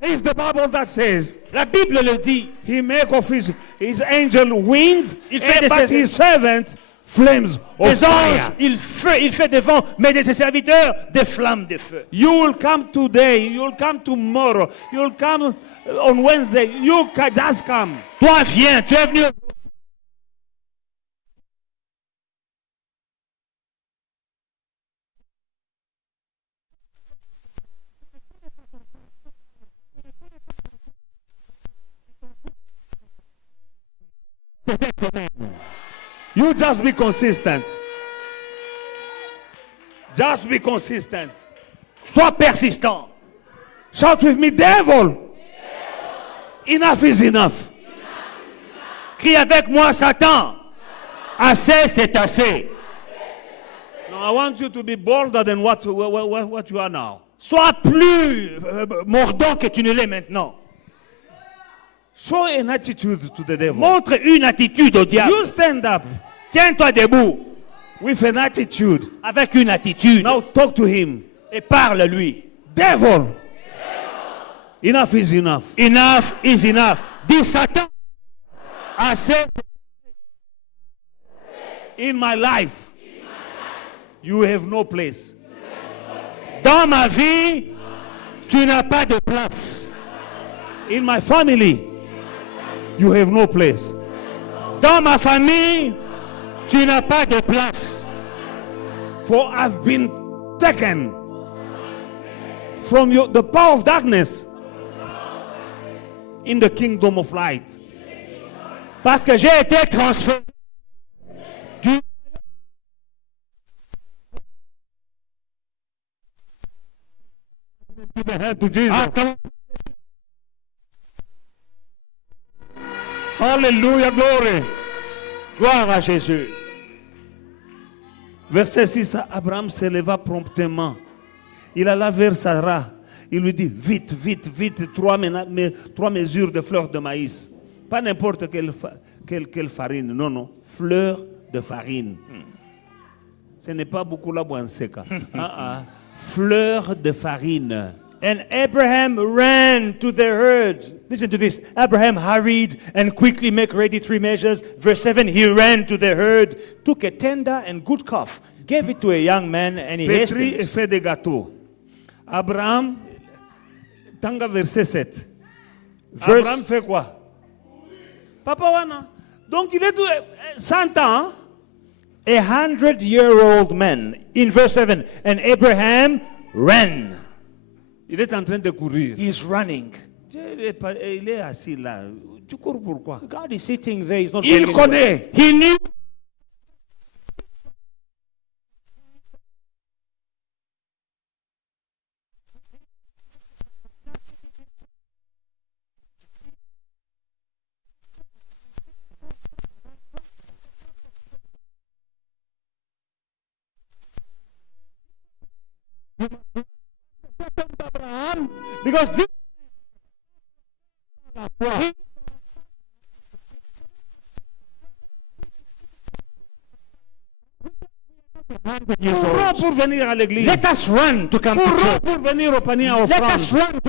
It's the Bible that says la Bible le dit. he make of his angel wings, Il fait de but ses- his servant flames of Des anges, fire. il fait des vents, mais de ses serviteurs, des flammes de feu. You will come today, you will come tomorrow, you will come on Wednesday. You just come. Toi, viens, tu es venu. You just be consistent. Just be consistent. Sois persistant. Shout with me, devil. Enough is enough. Crie avec moi, Satan. Assez, c'est assez. Now I want you to be bolder than what you are now. Sois plus mordant que tu ne l'es maintenant. Show an attitude to the devil. Montre une attitude au diable. You stand up Tiens-toi debout with an attitude. avec une attitude Now talk to him. et parle-lui. Devil. Enough is enough. Enough is enough. Dis Satan. Assez. In my life, you have no place. Dans ma vie, tu n'as pas de place. In my family, you have no place. Dans ma famille, tu n'as pas de place. For I've been taken from the power of darkness in the kingdom of light. Parce que j'ai été transféré du To Jesus. à- Hallelujah, glory. Gloire à Jésus. Verset 6, Abraham se leva promptement. Il alla vers Sarah. Il lui dit, vite, vite, vite, trois mesures de fleurs de maïs. Pas n'importe quelle farine, non, non, fleurs de farine. Ce n'est pas beaucoup la boanseka. Fleurs de farine. And Abraham ran to the herd. Listen to this. Abraham hurried and quickly make ready 3 measures. Verse 7, he ran to the herd, took a tender and good calf, gave it to a young man, and he Pétrit et hastened. fait des gâteaux. Abraham, tanga verset 7. Verse- Abraham fait quoi? Papa wana. Donc il est 100 ans. A 100-year-old man. In verse 7, and Abraham ran. Il est en train de courir. He's running. Il est assis là. Tu cours pourquoi? God is sitting there. He's not Il going connaît. anywhere. He knew. Because this Courons pour venir à l'église. let us run to come to Courons church. pour venir au panier à Let offrande. us run.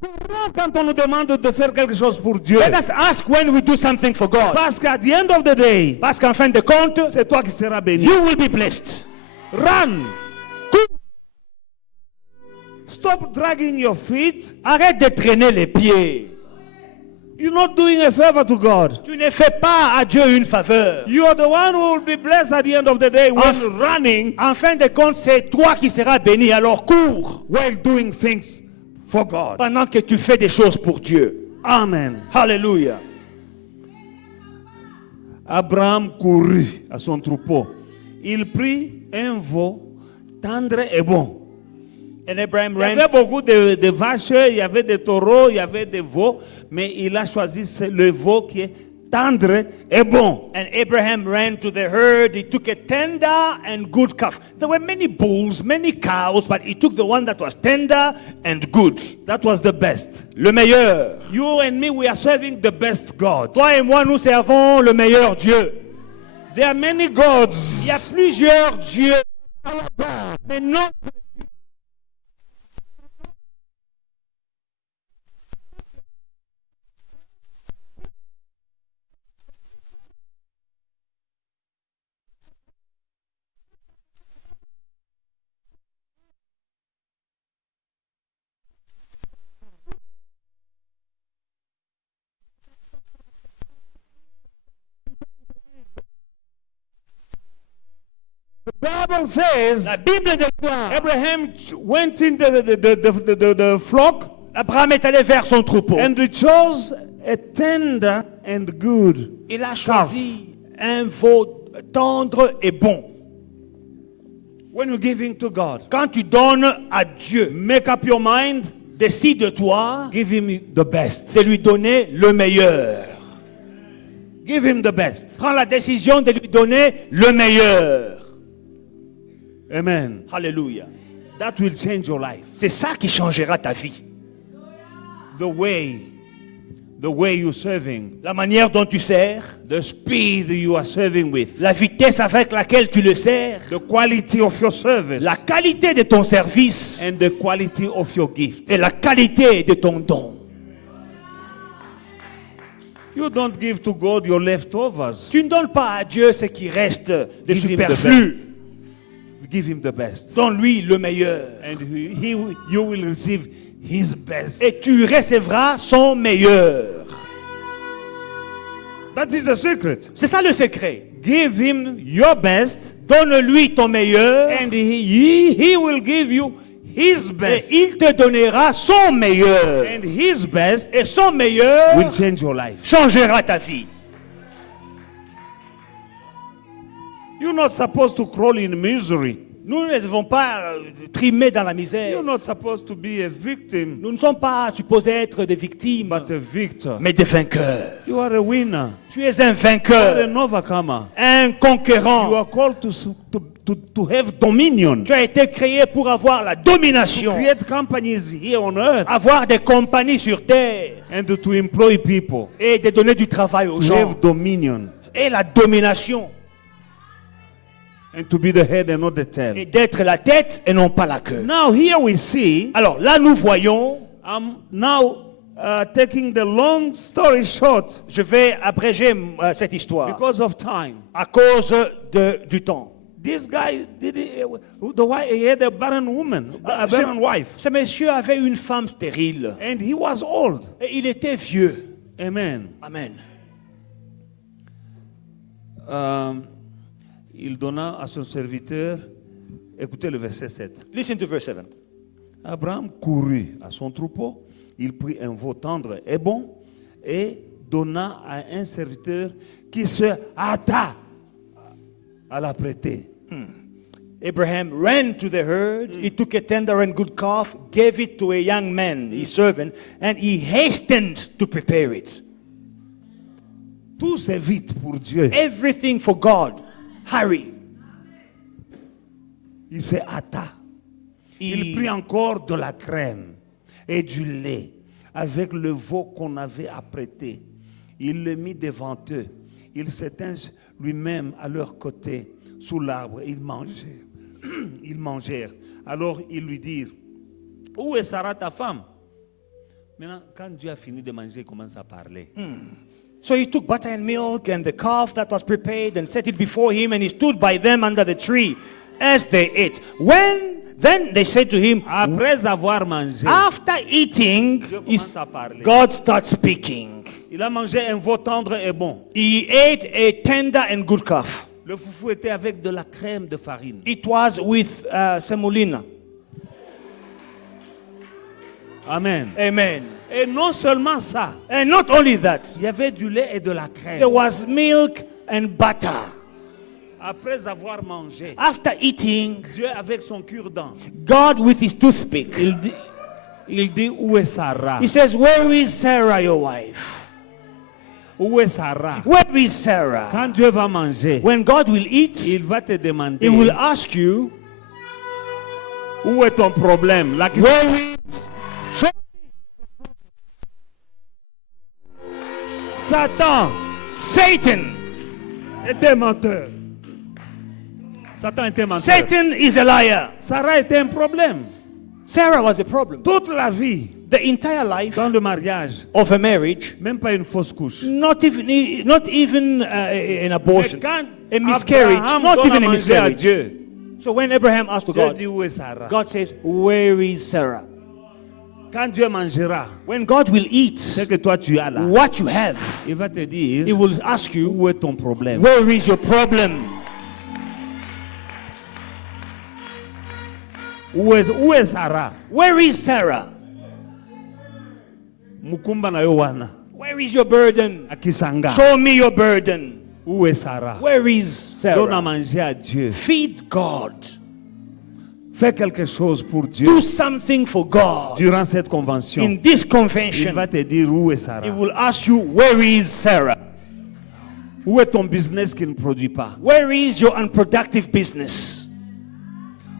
Courons quand on nous demande de faire quelque chose pour Dieu. Let us ask when we do something for God. Parce qu'à the end of the day, Parce qu'en fin de compte, c'est toi qui seras béni. you will be blessed. Run. Stop dragging your feet. Arrête de traîner les pieds. You're not doing a favor to God. Tu ne fais pas à Dieu une faveur. You are the one who will be blessed at the end of the day when Of- running En fin de compte, c'est toi qui seras béni. Alors cours while doing things for God. Pendant que tu fais des choses pour Dieu. Amen. Hallelujah. Abraham courut à son troupeau. Il prit un veau tendre et bon. And Abraham Il y ran. avait beaucoup de vaches, il y avait des taureaux, il y avait des veaux, mais il a choisi le veau qui est tendre et bon. And Abraham ran to the herd. He took a tender and good calf. There were many bulls, many cows, but he took the one that was tender and good. That was the best. Le meilleur. You and me, we are serving the best God. Toi et moi, nous servons le meilleur Dieu. There are many Il y gods. a plusieurs dieux. Mais non. The Bible says La Bible déclare. Abraham went into the flock Abraham est allé vers son troupeau. and chose a tender and good. Il a choisi un veau tendre et bon. When you're giving to God, Quand tu donnes à Dieu, make up your mind, décide-toi give him the best. de lui donner le meilleur. Give him the best. Prends la décision de lui donner le meilleur. Amen. Alléluia. That will change your life. C'est ça qui changera ta vie. The way you're serving, La manière dont tu sers, the speed you are serving with, la vitesse avec laquelle tu le sers, the quality of your service, la qualité de ton service and the quality of your gift. et la qualité de ton don. You don't give to God your leftovers. Tu ne donnes pas à Dieu ce qui reste de Give him the superflu. best. Give him the best. Donne-lui le meilleur. And you will receive his best. Et tu recevras son meilleur. That is the secret. C'est ça le secret. Give him your best, Donne-lui ton meilleur and he will give you his et best. il te donnera son meilleur. And his best Et son meilleur will change your life. changera ta vie. You're not supposed to crawl in misery. Nous ne devons pas trimer dans la misère. You're not supposed to be a victim, Nous ne sommes pas supposés être des victimes, but a victor. mais des vainqueurs. You are a winner. Tu es un You are vainqueur, an overcomer. un You conquérant. are called to have dominion. Tu as été créé pour avoir la domination, Create companies here on earth avoir des compagnies sur terre and to employ people. et de donner du travail aux To gens. have dominion Et la domination, and to be the head and not the tail. et d'être la tête et non pas la queue. Now here we see, Alors là, nous voyons, I'm now taking the long story short je vais abréger cette histoire because of time. à cause du temps. This guy he had a barren woman, a barren wife, Ce monsieur avait une femme stérile and he was old. et il était vieux. Amen. Amen. Il donna à son serviteur, écoutez le verset 7. Listen to verse 7. Abraham courut à son troupeau, il prit un veau tendre et bon, et donna à un serviteur qui se hâta à la prêter. Abraham ran to the herd. He took a tender and good calf, gave it to a young man, his servant, and he hastened to prepare it. Tout c'est vite pour Dieu. Everything for God. Hurry. Il se hâta. Il prit encore de la crème et du lait avec le veau qu'on avait apprêté. Il le mit devant eux. Il s'étint lui-même à leur côté sous l'arbre. Ils mangèrent. Ils mangèrent. Alors ils lui dirent, où est Sarah ta femme? Maintenant, quand Dieu a fini de manger, il commence à parler. So he took butter and milk and the calf that was prepared and set it before him, and he stood by them under the tree as they ate. Then they said to him, Après avoir mangé, after eating, Dieu commence à parler. God starts speaking. Il a mangé un veau tendre et bon. He ate a tender and good calf. Le foufou était avec de la crème de farine. It was with semolina. Amen. Amen. Et non seulement ça, And not only that, il y avait du lait et de la crème. there was milk and butter. Après avoir mangé, After eating, Dieu avec son cure-dent, God with his toothpick, il dit où est Sarah? he says, "Where is Sarah, your wife? Où est Sarah? Where is Sarah?" Quand Dieu va manger, When God will eat, il va te demander he will ask you, où est ton problème? La question- "Where is Satan Satan?" était menteur. Satan était menteur. Satan is a liar. Sarah était un problème. Sarah was a problem. Toute la vie, The entire life dans le mariage, of a marriage, même pas une fausse couche. not even an abortion, Mais quand a miscarriage, Abraham not donne even à a manger à miscarriage. Dieu, So when Abraham asked to Dieu God, dit où est Sarah? God says, "Where is Sarah?" Quand Dieu mangera, When God will eat ce que toi tu as là, what you have, il va te he dire will ask you, où est ton problème? "Where is your problem?" Où est Sarah? Where is Sarah? Mukumba na yo wana. Where is your burden? Akisanga. Show me your burden. Où est Sarah? Where is Donne à Sarah? manger à Dieu. Feed God. Fais quelque chose pour Dieu. Do something for God. Durant cette convention, In this il convention, va te dire où est he Sarah? will ask you, "Where is Sarah? Où est ton business qui ne produit pas? Where is your unproductive business?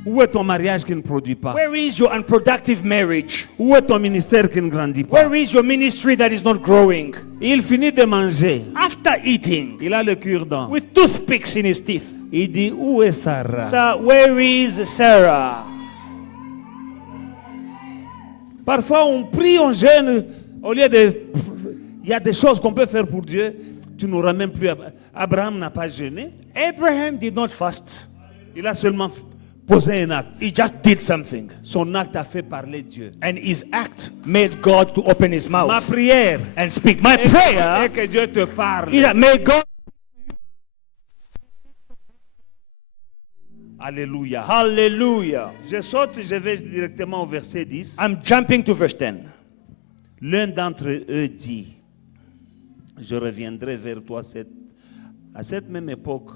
Où est ton mariage qui ne produit pas? Where is your unproductive marriage? Où est ton ministère qui ne grandit pas? Where is your ministry that is not growing?" Il finit de manger. After eating, Il a le cure-dent. with toothpicks in his teeth, Il dit où est Sarah? "Sir, where is Sarah?" Parfois on prie, on jeûne, au lieu de... Il y a des choses qu'on peut faire pour Dieu, tu n'auras même plus... Abraham n'a pas jeûné, Abraham did not fast. il a seulement posé un acte. He just did something. Son acte a fait parler Dieu. And his act made God to open his Ma mouth prière and speak. My est prayer que Dieu te parle. is that may God, Alléluia. hallelujah. Je saute, je vais directement au verset 10. I'm jumping to verse 10. L'un d'entre eux dit, je reviendrai vers toi à cette même époque.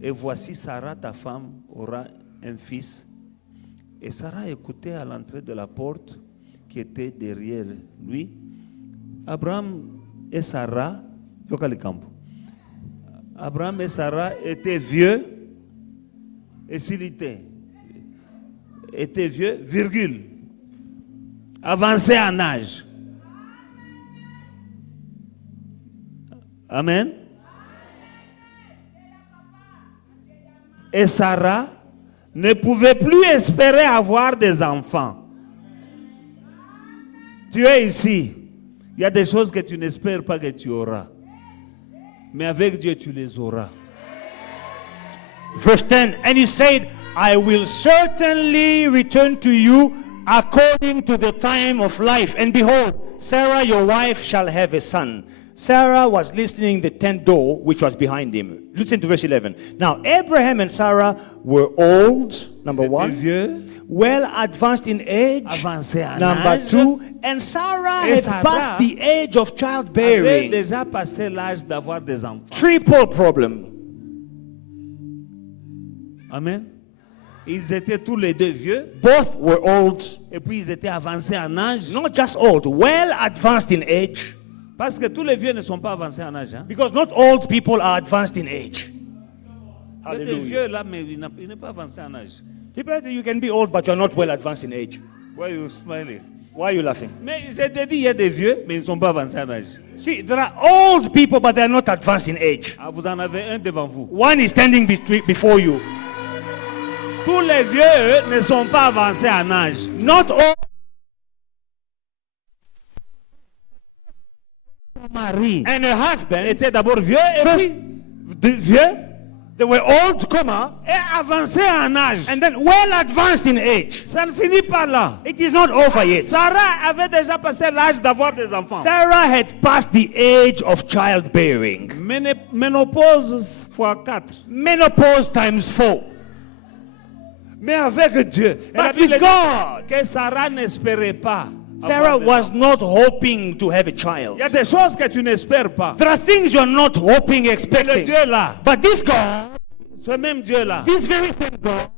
Et voici Sarah, ta femme, aura un fils. Et Sarah écoutait à l'entrée de la porte qui était derrière lui. Abraham et Sarah, Abraham et Sarah étaient vieux. Et s'il était vieux, virgule, avancé en âge. Amen. Et Sarah ne pouvait plus espérer avoir des enfants. Tu es ici. Il y a des choses que tu n'espères pas que tu auras. Mais avec Dieu, tu les auras. Verse 10. And he said, "I will certainly return to you according to the time of life. And behold, Sarah your wife shall have a son." Sarah was listening the tent door which was behind him. Listen to verse 11. Now Abraham and Sarah were old, number C'était one, vieux, well advanced in age, avancé en number âge, two, and Sarah Et had Sarah passed the age of avait childbearing. déjà passé l'âge d'avoir des enfants. Triple problem. Amen. Ils étaient tous les deux vieux Both were old, et puis ils étaient avancés en âge. not just old, well advanced in age. Parce que tous les vieux ne sont pas avancés en âge. Hein? Because not old people are advanced in age. Il y a des Hallelujah. vieux là, mais il n'est pas avancé en âge. You can be old, but you're not well advanced in age. Why you smiling? Why are you laughing? Mais j'ai dit, il y a des vieux, mais ils ne sont pas avancés en âge. See, there are old people, but they're not advanced in age. Ah, vous en avez un devant vous. One is standing before you. Tous les vieux, eux, ne sont pas avancés en âge. Not all. Marie And her husband, était d'abord vieux et First- puis vieux they were old, comma, et avancé en âge. and then well advanced in age. Ça ne finit pas là. It is not over yet. Sarah avait déjà passé l'âge d'avoir des enfants. Sarah had passed the age of childbearing. Ménopause x 4. Menopause times 4. Mais avec Dieu. Et la But Bible with dit God, que Sarah n'espérait pas. Sarah avoir des was enfants. not hoping to have a child. Il y a des choses que tu n'espères pas. There are things you're not hoping, Mais le expecting. Dieu là, But this God, ce même Dieu là, this very same God,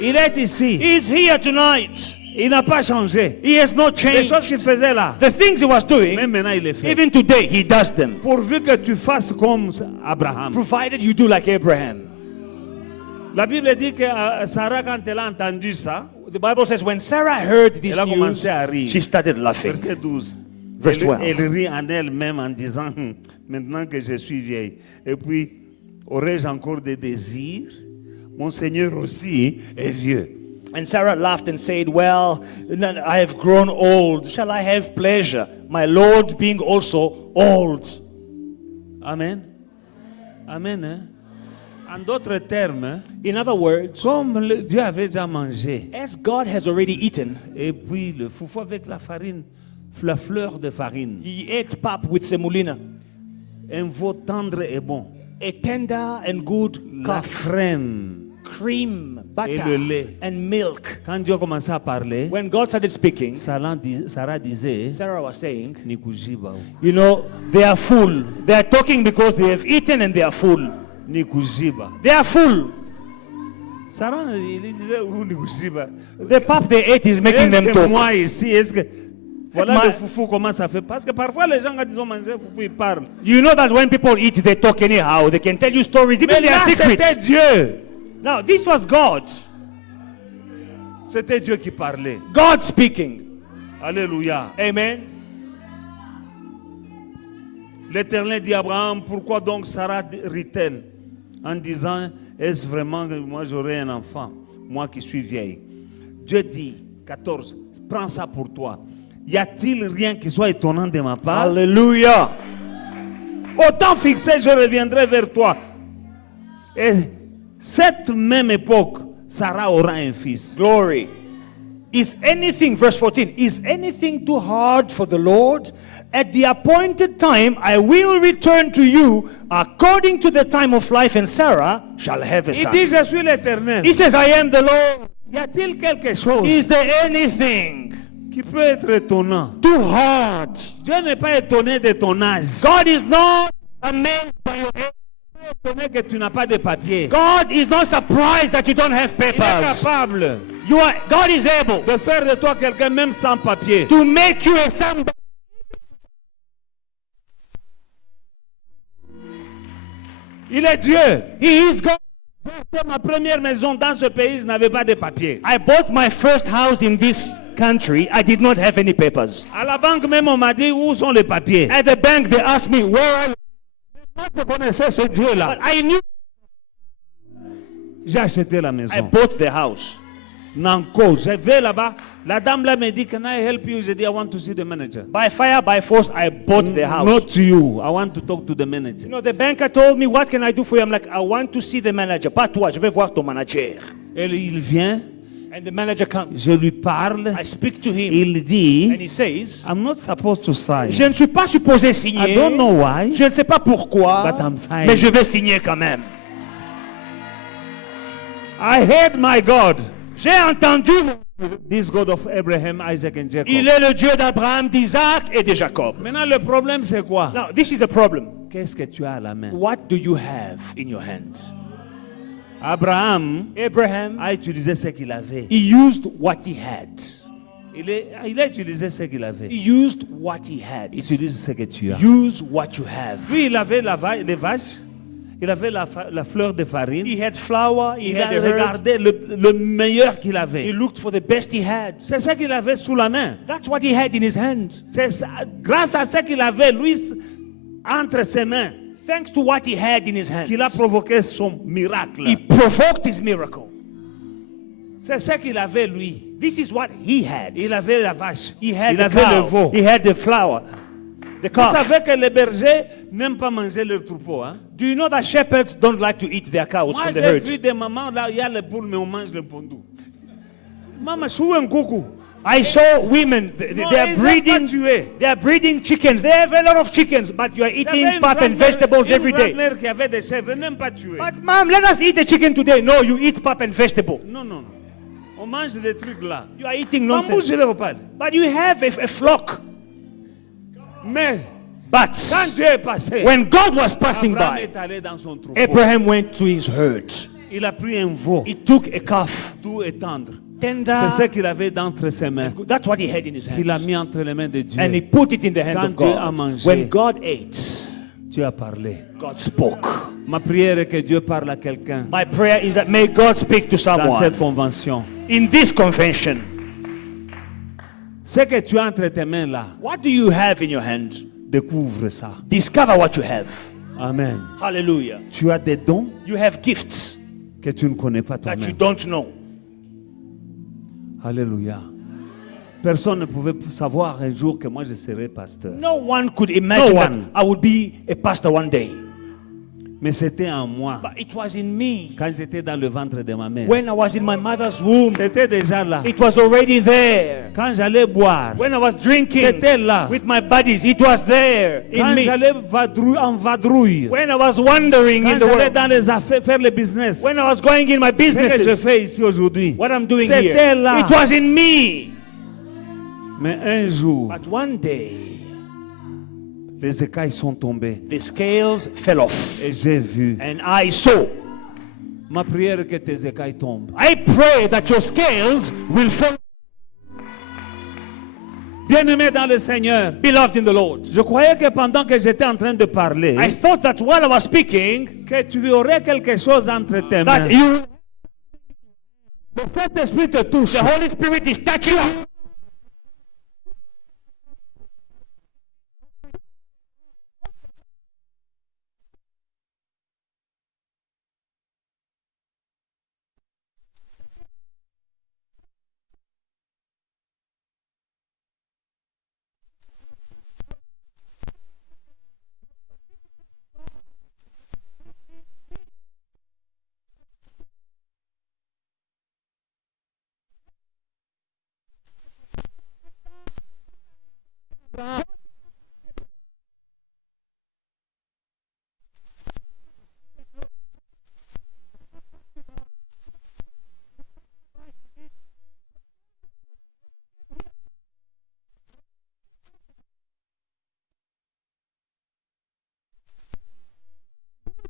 il est ici. He's here tonight. Il n'a pas changé. He has not Les choses changed. qu'il faisait là, The things he was doing, même maintenant il les fait. even today, he does them. Pourvu que tu fasses comme Abraham. Provided you do like Abraham. La Bible dit que Sarah, quand elle a entendu ça, The Bible says when Sarah heard this elle a news, commencé à rire. she started laughing. Verset 12. Verse Elle, 12. elle rit en elle-même en disant, maintenant que je suis vieille, et puis, aurais-je encore des désirs? Mon Seigneur aussi est vieux. And Sarah laughed and said, well, I have grown old. Shall I have pleasure? My Lord being also old. Amen. Amen. Hein? En d'autres termes, In other words, comme Dieu avait déjà mangé, as God has already eaten, et puis le foufou avec la farine, la fleur de farine, he ate pap with semolina, un veau tendre et bon, a tender and good la calf, crème. cream, butter, le lait. and milk. Quand Dieu a commencé à parler, When God started speaking, Sarah disait, Sarah was saying, Nikujiba. you know, they are full. They are talking because they have eaten and they are full. Nikujiba. They are full. Sarah, il disait, où Nikujiba? The pap they ate is making Est-ce them que talk. moi ici, est-ce que... Voilà Ma- le foufou, comment ça fait? Parce que parfois, les gens, quand ils ont mangé foufou, ils parlent. You know that when people eat, they talk anyhow. They can tell you stories, Mais even their là, c'était secrets. Dieu. Now, this was God. C'était Dieu qui parlait. God speaking. Alléluia. Amen. L'Éternel dit à Abraham, pourquoi donc Sarah rit-elle en disant, est-ce vraiment que moi j'aurai un enfant, moi qui suis vieille? Dieu dit, 14, prends ça pour toi. Y a-t-il rien qui soit étonnant de ma part? Hallelujah. Au temps fixé, je reviendrai vers toi. Et cette même époque, Sarah aura un fils. Glory. Is anything, verse 14, is anything too hard for the Lord? At the appointed time, I will return to you according to the time of life, and Sarah shall have a Il dit, son. je suis l'Éternel. He says, I am the Lord. Y a-t-il quelque chose Is there anything qui peut être étonnant? too hard? Dieu n'est pas étonné de ton âge. God is not amazed by your age. Étonné que tu n'as pas de papier. God is not surprised that you don't have Il est papers. capable God is able de faire de toi quelqu'un même sans papier. to make you a somebody. Il est Dieu. He is God. J'ai acheté ma première maison dans ce pays, je n'avais pas de papier. I bought my first house in this country. I did not have any papers. À la banque même, on m'a dit où sont les papiers. At the bank, they asked me, where are you? Moi, je connaissais ce Dieu-là. But I knew. J'ai acheté la I maison. bought the house. Nanko, je vais là-bas. La dame là me dit, can I help you? Je dis, I want to see the manager. By fire, by force, I bought the house. Not you. I want to talk to the manager. You know, the banker told me, what can I do for you? I'm like, I want to see the manager. Pas toi, je vais voir ton manager. Et il vient, And the manager comes. je lui parle. I speak to him. Il And dit, he says, I'm not supposed to sign. je ne suis pas supposé signer. I don't know why. Je ne sais pas pourquoi. But I'm signing. Mais je vais signer quand même. I heard my God. J'ai entendu. This God of Abraham, Isaac and Jacob. Il est le Dieu d'Abraham, d'Isaac et de Jacob. Maintenant, le problème, c'est quoi? Now, this is a problem. Qu'est-ce que tu as à la main? What do you have in your hands? Abraham Abraham, a utilisé ce qu'il avait. he used what he had. Il a utilisé ce qu'il avait. He used what he had. Utilise ce que tu as. Use what you have. Lui, il avait les vaches. Il avait la fleur de farine. He had flour, he Il a had the herbs. regardé le meilleur qu'il He avait. looked for the best he had. C'est ce qu'il avait sous la main. That's what he had in his hand. C'est grâce à ce qu'il avait, lui, entre ses mains, Thanks to what he had in his hand, qu'il a provoqué son miracle. he provoked his miracle. C'est ce qu'il avait, lui. This is what he had. Il avait la vache. He had Il the avait le cow. veau. He had the flour. The Vous calf. savez que les bergers n'aiment pas manger leur troupeau. Hein? Do you know that shepherds don't like to eat their cows Moi, from the j'ai herds? vu des mamans, là, il y a les poules, mais on mange le pondou. Maman, chou un coucou. I saw women, Non, they are ils ont pas breeding, tué. they are breeding chickens. They have a lot of chickens, but you are J'avais eating une pap and grand-mère- vegetables une every day. grand-mère qui avait des chèvres, elle n'aime pas tuer. But mom, let us eat the chicken today. No, you eat pap and vegetable. Non, non, non. On mange des trucs là. You are eating Bambou, nonsense. je vais vous parler. But you have a flock. Mais But quand Dieu est passé, when God was passing Abraham by, est allé dans son troupeau. Abraham went to his herd. Il a pris un veau, He took a calf, doux et tendre. tender. C'est ce qu'il avait d'entre ses mains. That's what he had in his Il l'a hands. mis entre les mains de Dieu. And he put it in the hands Quand of Dieu a God. mangé, When God ate, Dieu a parlé. God spoke. Ma prière est que Dieu parle à quelqu'un My prayer is that may God speak to dans someone cette convention. in this convention. Ce que tu as entre tes mains là, What do you have in your hand? découvre ça. Discover what you have. Amen. Hallelujah. Tu as des dons You have gifts que tu ne connais pas that you toi-même. don't know. Alléluia. Personne ne pouvait savoir un jour que moi je serais pasteur. No one could imagine No that one. I would be a pastor one day. Mais c'était en moi. But it was in me. Quand j'étais dans le ventre de ma mère. When I was in my mother's womb, C'était déjà là. it was already there. Quand j'allais boire. When I was drinking C'était là. with my buddies, it was there in Quand me. j'allais en vadrouille. When I was wandering Quand in the j'allais world, dans les affaires, faire le business. when I was going in my Ce que je businesses, fais ici aujourd'hui. what I'm doing C'était here, là. it was in me. Mais un jour, But one day, les écailles sont tombées. the scales fell off. Et j'ai vu. And I saw. Ma prière est que tes écailles tombent. I pray that your scales will fall. Bien-aimé dans le Seigneur. Beloved in the Lord. Je croyais que pendant que j'étais en train de parler, I thought that while I was speaking, que tu aurais quelque chose entre tes mains. that you, Le Saint-Esprit te touche. the Holy Spirit is touching you.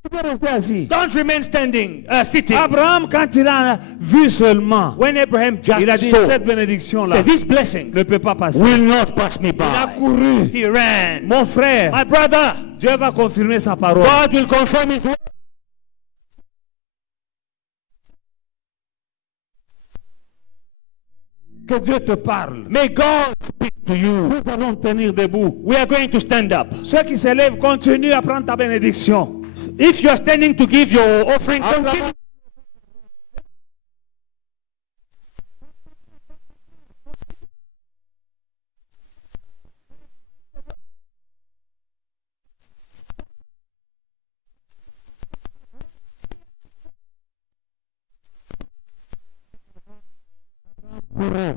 Tu peux rester assis. Don't remain sitting. Abraham, quand il a vu seulement, When Abraham just il a dit saw, cette bénédiction-là say, this blessing ne peut pas passer. will not pass me Il a by. couru. He ran. Mon frère, My brother, Dieu va confirmer sa parole. God will confirm his word. Que Dieu te parle. May God speak to you. Nous allons tenir debout. We are going to stand up. Ceux qui se lèvent, continue à prendre ta bénédiction. If you are standing to give your offering, continue.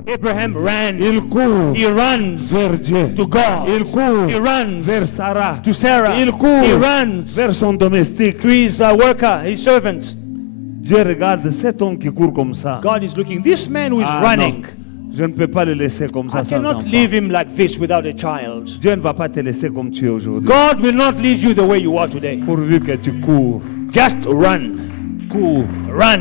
Abraham ran. Il court He runs vers Dieu. to God. Il court He runs vers Sarah. to Sarah. Il court He runs vers son domestique. to his worker, his servants. Dieu regarde cet homme qui court comme ça. God is looking. This man who is Ah, running, non. Je ne peux pas le laisser comme ça I sans cannot enfant. leave him like this without a child. Dieu ne va pas te laisser comme tu es aujourd'hui. God will not leave you the way you are today. Pourvu que tu cours. Just run. Cours. Run.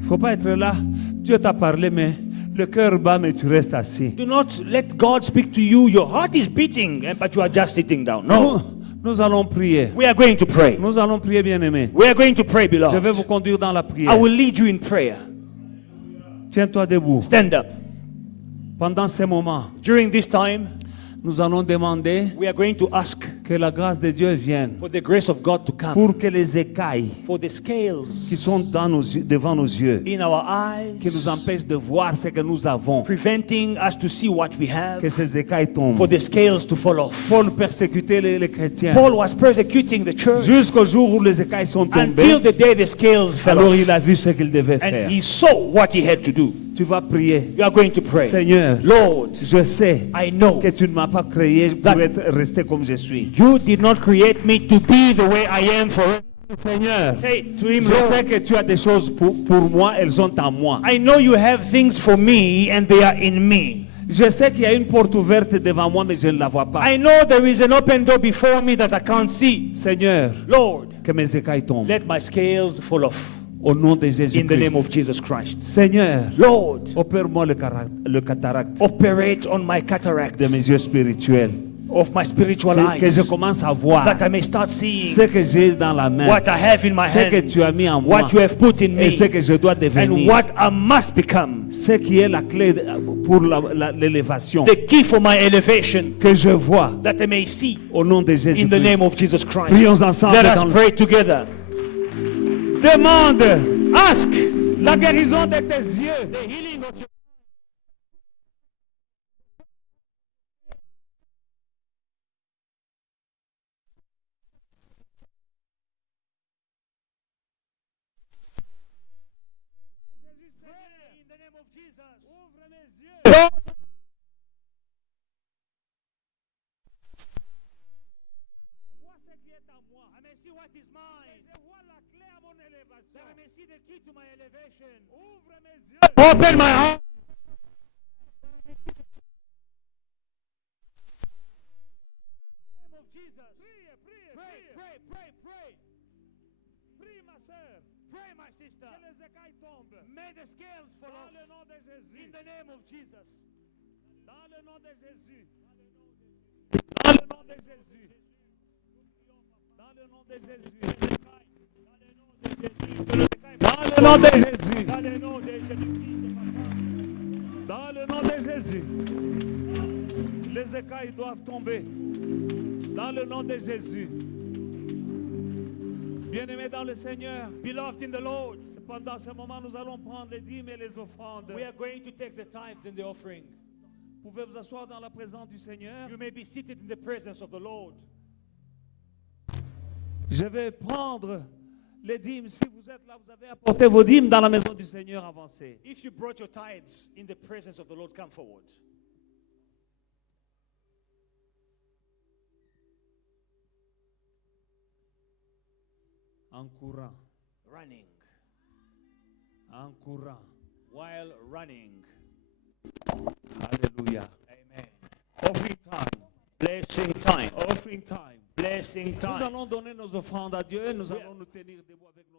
Il ne faut pas être là. Dieu t'a parlé, mais le cœur bat, mais tu restes assis. Do not let God speak to you. Your heart is beating, but you are just sitting down. No. Nous allons prier. We are going to pray. Nous allons prier, bien-aimé. We are going to pray, Je vais beloved. vous conduire dans la I prière. will lead you in prayer. Tiens-toi debout. Stand up. Pendant ces moments, During this time, nous allons demander we are going to ask Que la grâce de Dieu vienne for the grace of God to come, pour que les écailles for the qui scales sont devant nos yeux, in our qui nous eyes, empêchent de voir ce que nous avons, preventing us to see what we have, que ces écailles tombent. for the scales to fall off. Paul persécutait les chrétiens Paul was persecuting the church jusqu'au jour où les écailles sont until tombées. the day the scales fell Alors off. il a vu ce qu'il devait And faire. he saw what he had to do. Tu vas prier. You are going to pray. Seigneur, Lord, je sais I know que tu ne m'as pas créé pour rester comme je suis. you did not create me to be the way I am forever. Seigneur, Say to him, je sais Lord, que tu as des choses pour moi, elles sont en moi. I know you have things for me and they are in me. Je sais qu'il y a une porte ouverte devant moi, mais je ne la vois pas. I know there is an open door before me that I can't see. Seigneur, Lord, que mes écailles tombent. let my scales fall off Au nom de in the name Jésus-Christ. of Jesus Christ. Seigneur, Lord, opère-moi le cataracte operate on my cataract de mes yeux spirituels. of my spiritual Que je eyes, commence à voir that I may start seeing ce que j'ai dans la main, what I have in my ce que hands, tu as mis en moi, what you have put in et me, ce que je dois and devenir. what I must become. Ce qui est la clé pour l'élévation. The key for my elevation, Que je vois that I may see au nom de in Jésus. the name of Jesus Christ. Prions ensemble. Let us dans le- pray together. Demande Ask la guérison de tes yeux. the healing of your in the name of Jesus. Lord, I may see what is mine. That I may see the key to my elevation. Open my heart. In the name of Jesus. Pray. Prie, ma sœur. Pray, my sister. Que les écailles tombent. May the scales fall Dans off. le nom de Jésus. In the name of Jesus. Dans le nom de Jésus. Dans le nom de Jésus. Dans le nom de Jésus. Dans le nom de Jésus. Dans le nom de Jésus-Christ, papa. Dans le nom de Jésus. Les écailles doivent tomber. Dans le nom de Jésus. Bien-aimés dans le Seigneur. Beloved in the Lord, Pendant ce moment, nous allons prendre les dîmes et les offrandes. we are going to take the tithes and the offering. Vous pouvez vous asseoir dans la présence du Seigneur. You may be seated in the presence of the Lord. Je vais prendre les dîmes. Si vous êtes là, vous avez apporté vos dîmes dans la maison du Seigneur, avancez. If you brought your tithes in the presence of the Lord, come forward. En courant. Running. En courant. While running. Alléluia. Amen. Offering time. Blessing time. Offering time. Blessing Nous time. allons donner nos offrandes à Dieu. Nous allons nous tenir debout avec nos